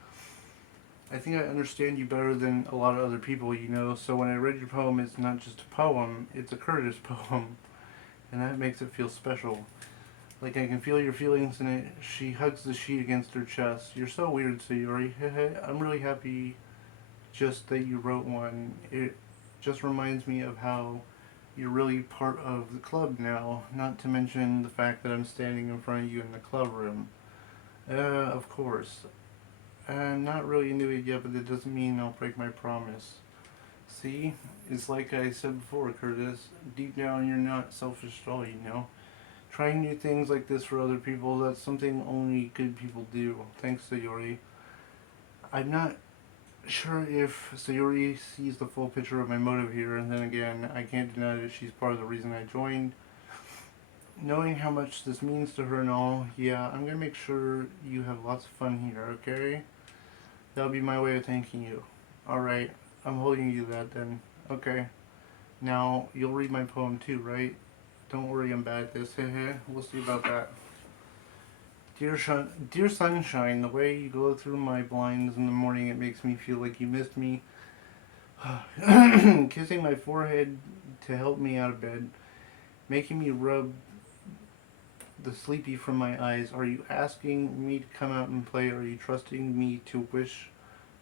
I think I understand you better than a lot of other people, you know, so when I read your poem, it's not just a poem, it's a Curtis poem, and that makes it feel special. Like I can feel your feelings in it. She hugs the sheet against her chest. You're so weird, Sayori. I'm really happy just that you wrote one. It just reminds me of how you're really part of the club now, not to mention the fact that I'm standing in front of you in the club room. Of course. I'm not really into it yet, but that doesn't mean I'll break my promise. See? It's like I said before, Curtis. Deep down, you're not selfish at all, you know? Trying new things like this for other people, that's something only good people do. Thanks, Sayori. I'm not sure if Sayori sees the full picture of my motive here, and then again, I can't deny that she's part of the reason I joined. Knowing how much this means to her and all, yeah, I'm gonna make sure you have lots of fun here, okay? That'll be my way of thanking you. Alright, I'm holding you to that then. Okay. Now, you'll read my poem too, right? Don't worry, I'm bad at this. We'll see about that. Dear sunshine, the way you glow through my blinds in the morning, it makes me feel like you missed me. Kissing my forehead to help me out of bed, making me rub the sleepy from my eyes. Are you asking me to come out and play? Are you trusting me to wish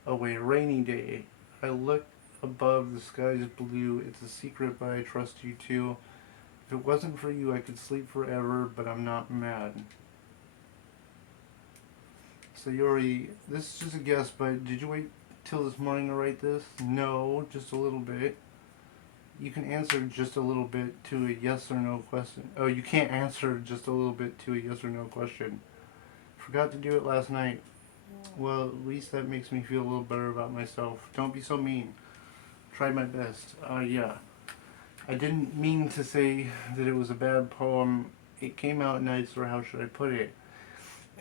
away a rainy day? I look above, the sky's blue. It's a secret, but I trust you too. If it wasn't for you, I could sleep forever, but I'm not mad. Sayori, this is just a guess, but did you wait till this morning to write this? No, just a little bit. You can answer just a little bit to a yes or no question. Oh, you can't answer just a little bit to a yes or no question. Forgot to do it last night. Well, at least that makes me feel a little better about myself. Don't be so mean. Tried my best. Yeah. I didn't mean to say that it was a bad poem. It came out nice, or how should I put it?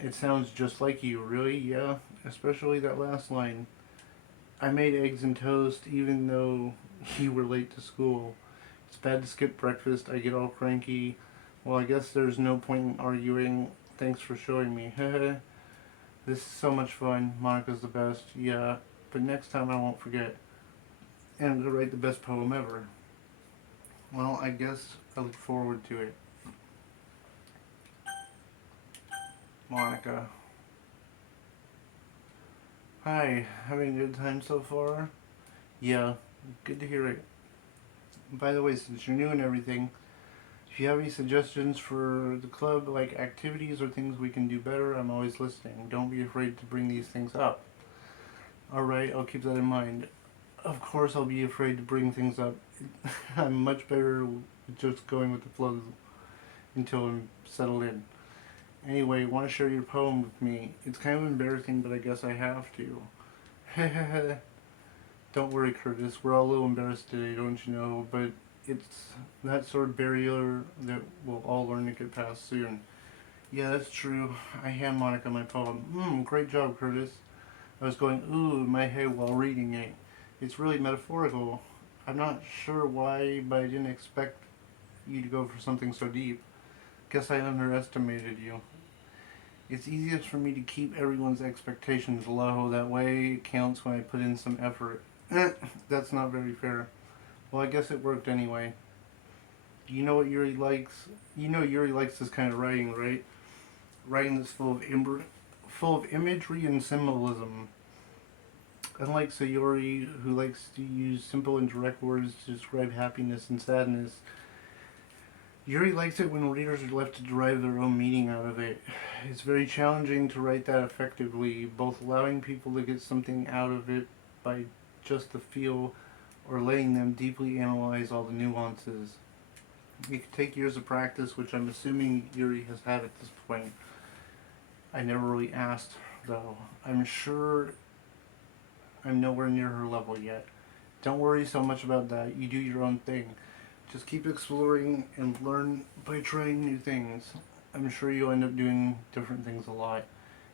It sounds just like you, really, yeah? Especially that last line. I made eggs and toast even though you were late to school. It's bad to skip breakfast. I get all cranky. Well, I guess there's no point in arguing. Thanks for showing me. This is so much fun. Monica's the best. Yeah, but next time I won't forget. And I'm gonna write the best poem ever. Well, I guess I look forward to it. Monica. Hi, having a good time so far? Yeah, good to hear it. By the way, since you're new and everything, if you have any suggestions for the club, like activities or things we can do better, I'm always listening. Don't be afraid to bring these things up. Alright, I'll keep that in mind. Of course I'll be afraid to bring things up. I'm much better just going with the flow until I'm settled in. Anyway, want to share your poem with me? It's kind of embarrassing, but I guess I have to. Don't worry, Curtis. We're all a little embarrassed today, don't you know? But it's that sort of barrier that we'll all learn to get past soon. Yeah, that's true. I hand Monica my poem. Great job, Curtis. I was going ooh in my head while reading it. It's really metaphorical. I'm not sure why, but I didn't expect you to go for something so deep. Guess I underestimated you. It's easiest for me to keep everyone's expectations low. That way it counts when I put in some effort. That's not very fair. Well, I guess it worked anyway. You know what Yuri likes? You know Yuri likes this kind of writing, right? Writing that's full of imagery and symbolism. Unlike Sayori, who likes to use simple and direct words to describe happiness and sadness, Yuri likes it when readers are left to derive their own meaning out of it. It's very challenging to write that effectively, both allowing people to get something out of it by just the feel or letting them deeply analyze all the nuances. It could take years of practice, which I'm assuming Yuri has had at this point. I never really asked, though. I'm sure I'm nowhere near her level yet. Don't worry so much about that. You do your own thing. Just keep exploring and learn by trying new things. I'm sure you'll end up doing different things a lot.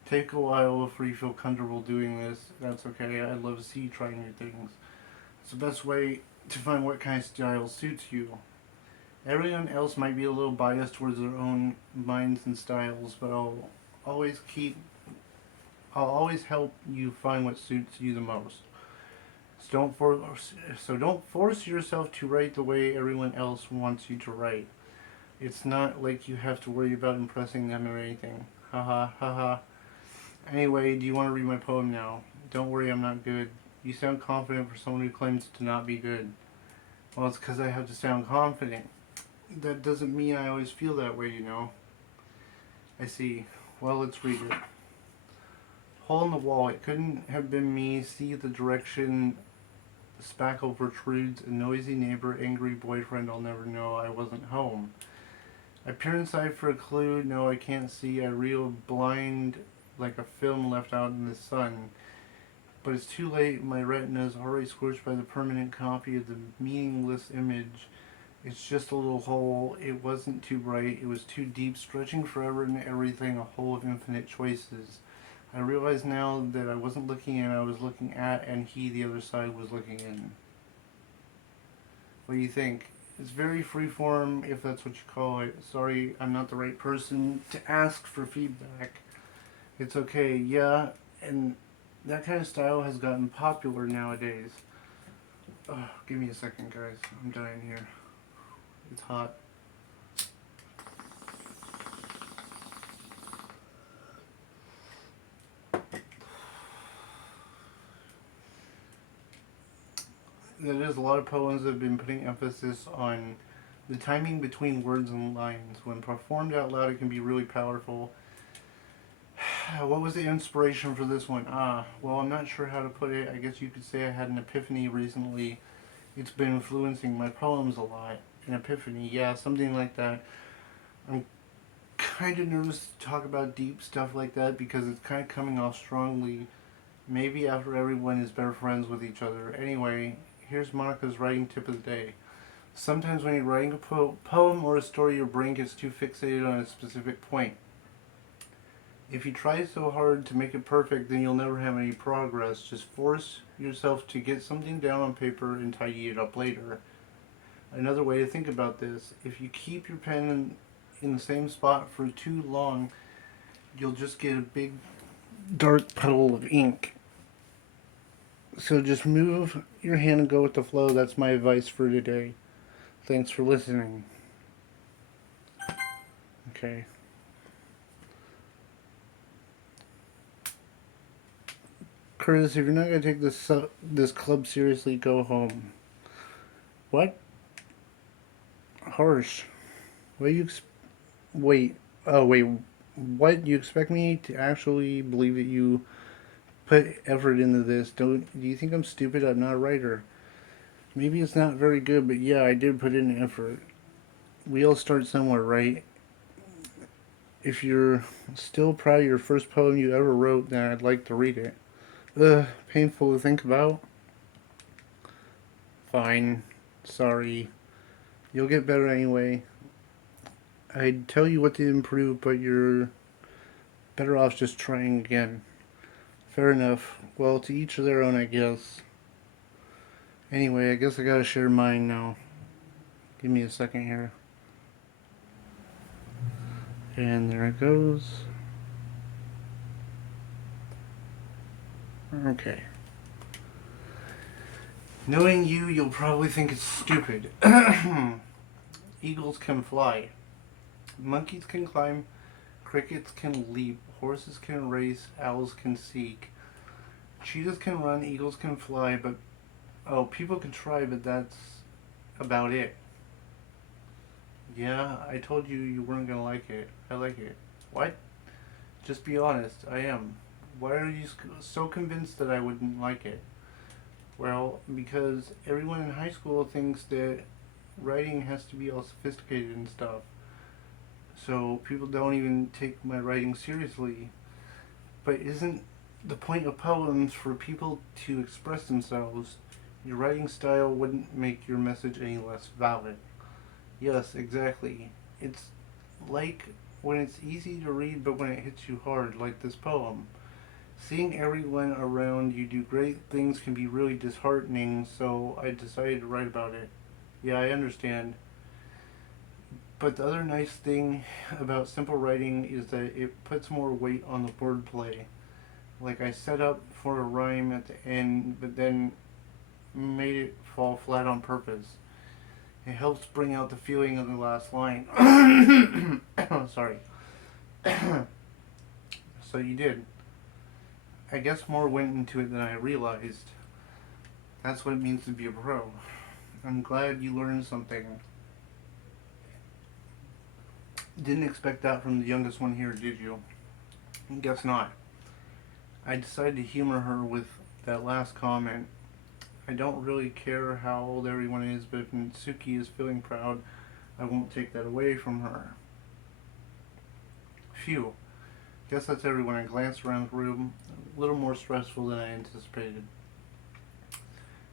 Take a while before you feel comfortable doing this. That's okay. I'd love to see you try new things. It's the best way to find what kind of style suits you. Everyone else might be a little biased towards their own minds and styles, but always keep I'll always help you find what suits you the most. Don't force yourself to write the way everyone else wants you to write. It's not like you have to worry about impressing them or anything. Haha, haha. Anyway, do you want to read my poem now? Don't worry, I'm not good. You sound confident for someone who claims to not be good. Well, it's because I have to sound confident. That doesn't mean I always feel that way, you know. I see. Well, let's read it. Hole in the wall. It couldn't have been me. See the direction the spackle protrudes. A noisy neighbor, angry boyfriend. I'll never know. I wasn't home. I peer inside for a clue. No, I can't see. I reel blind like a film left out in the sun. But it's too late. My retina is already scorched by the permanent copy of the meaningless image. It's just a little hole. It wasn't too bright. It was too deep, stretching forever and everything, a hole of infinite choices. I realize now that I wasn't looking in, I was looking at, and he, the other side, was looking in. What do you think? It's very freeform, if that's what you call it. Sorry, I'm not the right person to ask for feedback. It's okay, yeah, and that kind of style has gotten popular nowadays. Give me a second, guys. I'm dying here. It's hot. There's a lot of poems that have been putting emphasis on the timing between words and lines. When performed out loud, it can be really powerful. What was the inspiration for this one? Well, I'm not sure how to put it. I guess you could say I had an epiphany recently. It's been influencing my poems a lot. An epiphany, yeah, something like that. I'm kind of nervous to talk about deep stuff like that because it's kind of coming off strongly. Maybe after everyone is better friends with each other. Anyway, here's Monica's writing tip of the day. Sometimes when you're writing a poem or a story, your brain gets too fixated on a specific point. If you try so hard to make it perfect, then you'll never have any progress. Just force yourself to get something down on paper and tidy it up later. Another way to think about this, if you keep your pen in the same spot for too long, you'll just get a big dark puddle of ink. So just move your hand and go with the flow. That's my advice for today. Thanks for listening. Okay. Curtis, if you're not going to take this club seriously, go home. What? Harsh. What you wait. Oh, wait. What? You expect me to actually believe that you put effort into this? Do you think I'm stupid? I'm not a writer. Maybe it's not very good, but yeah, I did put in effort. We all start somewhere, right? If you're still proud of your first poem you ever wrote, then I'd like to read it. Painful to think about. Fine. Sorry. You'll get better anyway. I'd tell you what to improve, but you're better off just trying again. Fair enough. Well, to each their own, I guess. Anyway, I guess I gotta share mine now. Give me a second here. And there it goes. Okay. Knowing you, you'll probably think it's stupid. Eagles can fly. Monkeys can climb. Crickets can leap. Horses can race. Owls can seek. Cheetahs can run. Eagles can fly. But, people can try, but that's about it. Yeah, I told you you weren't gonna like it. I like it. What? Just be honest. I am. Why are you so convinced that I wouldn't like it? Well, because everyone in high school thinks that writing has to be all sophisticated and stuff. So people don't even take my writing seriously. But isn't the point of poems for people to express themselves? Your writing style wouldn't make your message any less valid. Yes, exactly. It's like when it's easy to read but when it hits you hard, like this poem. Seeing everyone around you do great things can be really disheartening, so I decided to write about it. Yeah, I understand. But the other nice thing about simple writing is that it puts more weight on the wordplay. Like I set up for a rhyme at the end, but then made it fall flat on purpose. It helps bring out the feeling of the last line. Sorry. So you did. I guess more went into it than I realized. That's what it means to be a pro. I'm glad you learned something. Didn't expect that from the youngest one here, did you? Guess not. I decided to humor her with that last comment. I don't really care how old everyone is, but if Natsuki is feeling proud, I won't take that away from her. Phew. Guess that's everyone. I glanced around the room. A little more stressful than I anticipated.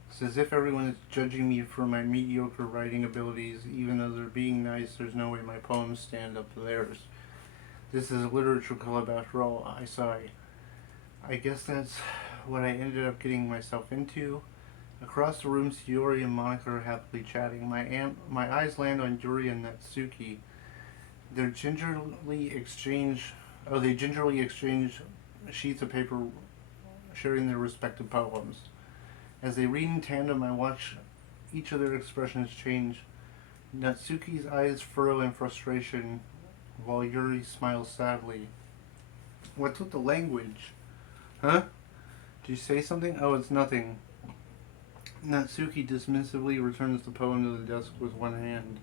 It's as if everyone is judging me for my mediocre writing abilities. Even though they're being nice, there's no way my poems stand up to theirs. This is a literature club after all, I sigh. I guess that's what I ended up getting myself into. Across the room, Yuri and Monica are happily chatting. My eyes land on Yuri and Natsuki. They gingerly exchange sheets of paper, sharing their respective poems. As they read in tandem, I watch each of their expressions change. Natsuki's eyes furrow in frustration, while Yuri smiles sadly. What's with the language? Huh? Did you say something? Oh, it's nothing. Natsuki dismissively returns the poem to the desk with one hand.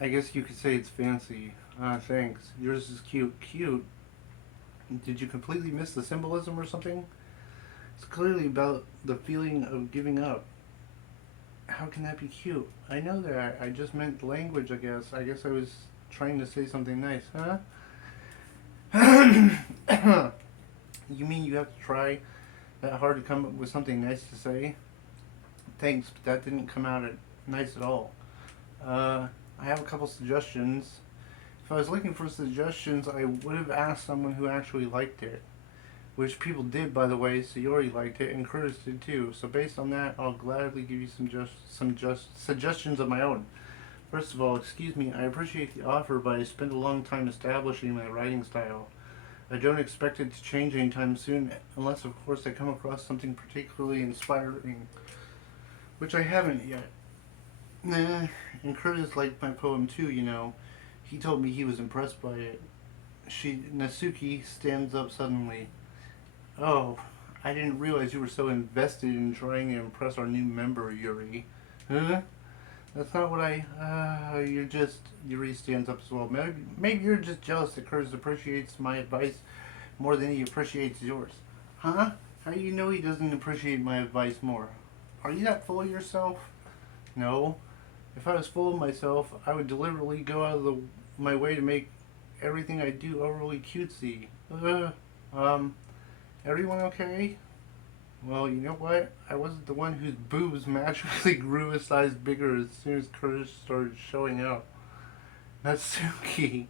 I guess you could say it's fancy. Ah, thanks. Yours is cute. Cute? Did you completely miss the symbolism or something? It's clearly about the feeling of giving up. How can that be cute? I know that. I just meant language, I guess. I guess I was trying to say something nice, huh? You mean you have to try that hard to come up with something nice to say? Thanks, but that didn't come out nice at all. I have a couple suggestions. If I was looking for suggestions, I would have asked someone who actually liked it. Which people did, by the way. Sayori liked it, and Curtis did too. So based on that, I'll gladly give you some suggestions of my own. First of all, excuse me, I appreciate the offer, but I spent a long time establishing my writing style. I don't expect it to change anytime soon, unless, of course, I come across something particularly inspiring, which I haven't yet. Nah, and Curtis liked my poem too, you know. He told me he was impressed by it. Natsuki stands up suddenly. Oh, I didn't realize you were so invested in trying to impress our new member, Yuri. Huh? That's not what you're just... Yuri stands up as well. Maybe you're just jealous that Curtis appreciates my advice more than he appreciates yours. Huh? How do you know he doesn't appreciate my advice more? Are you that full of yourself? No. If I was full of myself, I would deliberately go out of my way to make everything I do overly cutesy. Everyone okay? Well, you know what? I wasn't the one whose boobs magically grew a size bigger as soon as Curtis started showing up. Natsuki.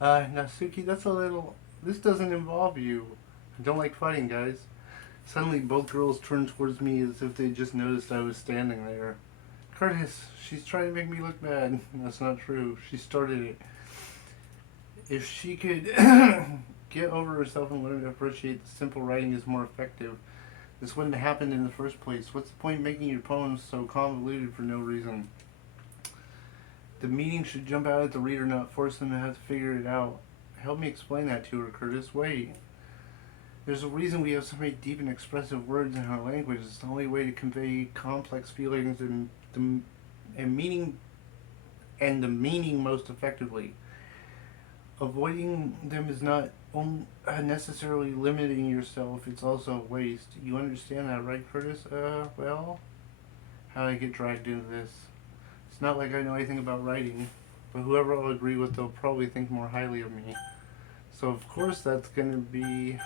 Natsuki, that's a little... This doesn't involve you. I don't like fighting, guys. Suddenly, both girls turned towards me as if they just noticed I was standing there. Curtis, she's trying to make me look bad. That's not true. She started it. If she could get over herself and learn to appreciate the simple writing is more effective, this wouldn't have happened in the first place. What's the point of making your poems so convoluted for no reason? The meaning should jump out at the reader, not force them to have to figure it out. Help me explain that to her, Curtis. Wait. There's a reason we have so many deep and expressive words in our language. It's the only way to convey complex feelings and meaning most effectively. Avoiding them is not necessarily limiting yourself, it's also a waste. You understand that, right, Curtis? Well, how did I get dragged into this? It's not like I know anything about writing, but whoever I'll agree with, they'll probably think more highly of me. So, of course, that's gonna be...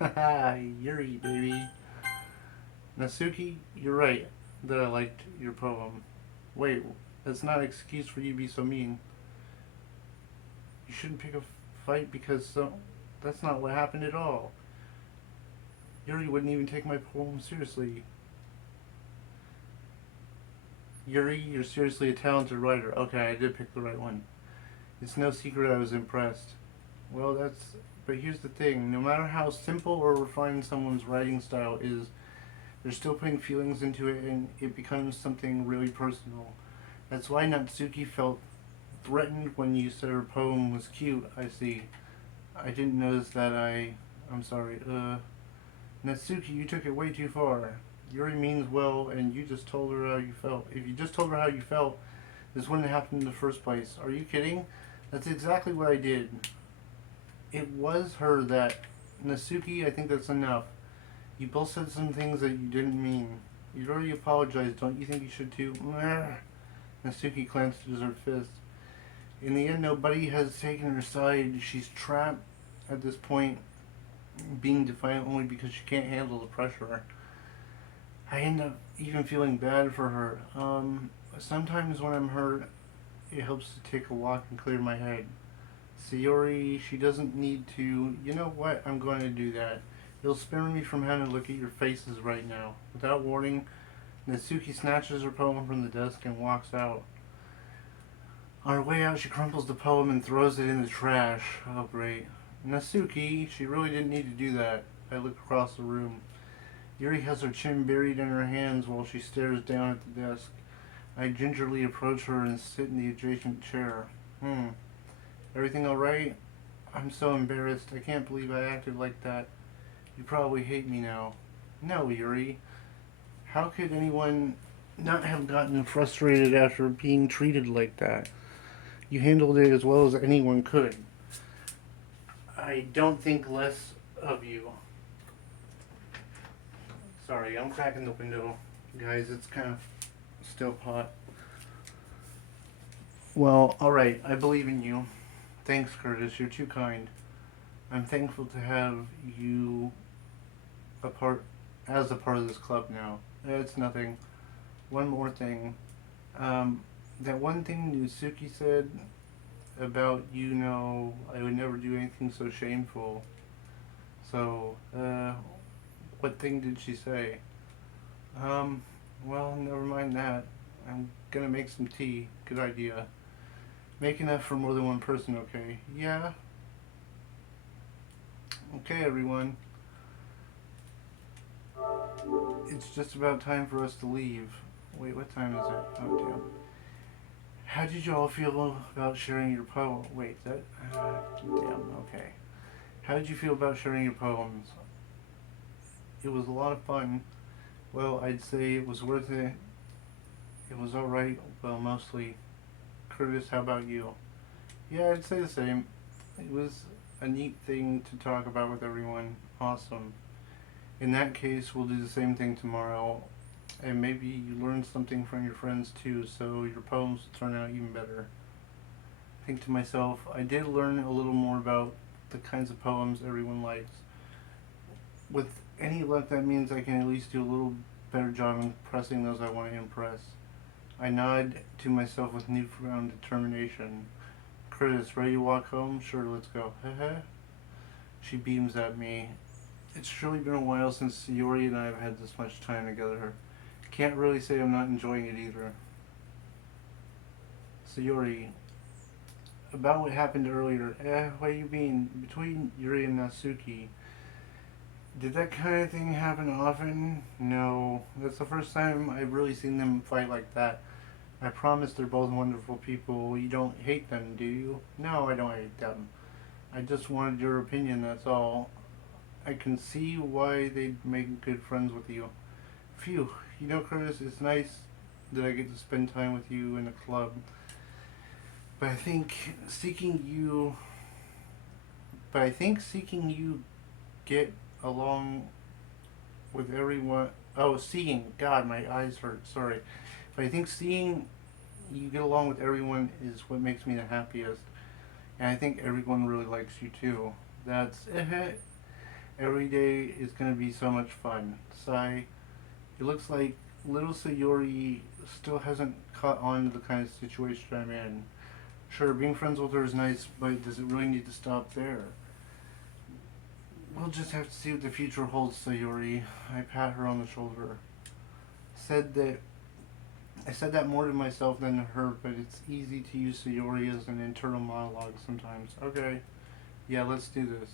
Yuri, baby. Natsuki, you're right that I liked your poem. Wait, that's not an excuse for you to be so mean. You shouldn't pick a fight because that's not what happened at all. Yuri wouldn't even take my poem seriously. Yuri, you're seriously a talented writer. Okay, I did pick the right one. It's no secret I was impressed. Well, but here's the thing. No matter how simple or refined someone's writing style is, they're still putting feelings into it and it becomes something really personal. That's why Natsuki felt threatened when you said her poem was cute, I see. I didn't notice that I'm sorry. Natsuki, you took it way too far. Yuri means well, and you just told her how you felt. If you just told her how you felt, this wouldn't have happened in the first place. Are you kidding? That's exactly what I did. It was her that. Natsuki, I think that's enough. You both said some things that you didn't mean. You'd already apologized. Don't you think you should too? Natsuki clenched her fist. In the end, nobody has taken her side. She's trapped at this point, being defiant only because she can't handle the pressure. I end up even feeling bad for her. Sometimes when I'm hurt, it helps to take a walk and clear my head. Sayori, she doesn't need to. You know what? I'm going to do that. It'll spare me from having to look at your faces right now. Without warning, Natsuki snatches her poem from the desk and walks out. On her way out, she crumples the poem and throws it in the trash. Oh, great. Natsuki, she really didn't need to do that. I look across the room. Yuri has her chin buried in her hands while she stares down at the desk. I gingerly approach her and sit in the adjacent chair. Everything alright? I'm so embarrassed. I can't believe I acted like that. You probably hate me now. No, Yuri. How could anyone not have gotten frustrated after being treated like that? You handled it as well as anyone could. I don't think less of you. Sorry, I'm cracking the window. Guys, it's kind of still hot. Well, alright, I believe in you. Thanks, Curtis. You're too kind. I'm thankful to have you a part as a part of this club now. It's nothing. One more thing. That one thing Natsuki said about I would never do anything so shameful. So, what thing did she say? Well, never mind that. I'm gonna make some tea. Good idea. Make enough for more than one person, okay? Yeah? Okay, everyone. It's just about time for us to leave. Wait, what time is it? Oh, damn. How did you all feel about sharing your poem? Wait, that... damn, okay. How did you feel about sharing your poems? It was a lot of fun. Well, I'd say it was worth it. It was alright. Well, mostly. Curtis, how about you? Yeah, I'd say the same. It was a neat thing to talk about with everyone. Awesome. In that case, we'll do the same thing tomorrow. And maybe you learn something from your friends too, so your poems will turn out even better. I think to myself, I did learn a little more about the kinds of poems everyone likes. With any luck, that means I can at least do a little better job impressing those I want to impress. I nod to myself with newfound determination. Curtis, ready to walk home? Sure, let's go. She beams at me. It's surely been a while since Yori and I have had this much time together. Can't really say I'm not enjoying it either. Sayori, about what happened earlier, what do you mean? Between Yuri and Natsuki, did that kind of thing happen often? No, that's the first time I've really seen them fight like that. I promise they're both wonderful people. You don't hate them, do you? No, I don't hate them. I just wanted your opinion, that's all. I can see why they'd make good friends with you. Phew, Curtis, it's nice that I get to spend time with you in a club. But I think seeking you get along with everyone. Oh, seeing. God, my eyes hurt. Sorry. But I think seeing you get along with everyone is what makes me the happiest. And I think everyone really likes you too. That's every day is going to be so much fun. Sigh. It looks like little Sayori still hasn't caught on to the kind of situation I'm in. Sure, being friends with her is nice, but does it really need to stop there? We'll just have to see what the future holds, Sayori. I pat her on the shoulder. Said that I said that more to myself than to her, but it's easy to use Sayori as an internal monologue sometimes. Okay, yeah, let's do this.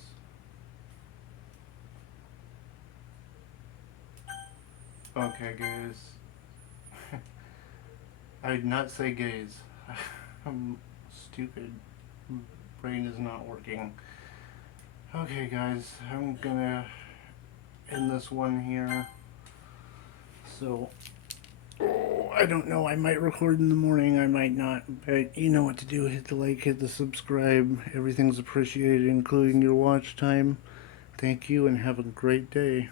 Okay, guys. I did not say gays. I'm stupid. Brain is not working. Okay, guys, I'm gonna end this one here. So, I don't know. I might record in the morning. I might not. But you know what to do. Hit the like, hit the subscribe. Everything's appreciated, including your watch time. Thank you, and have a great day.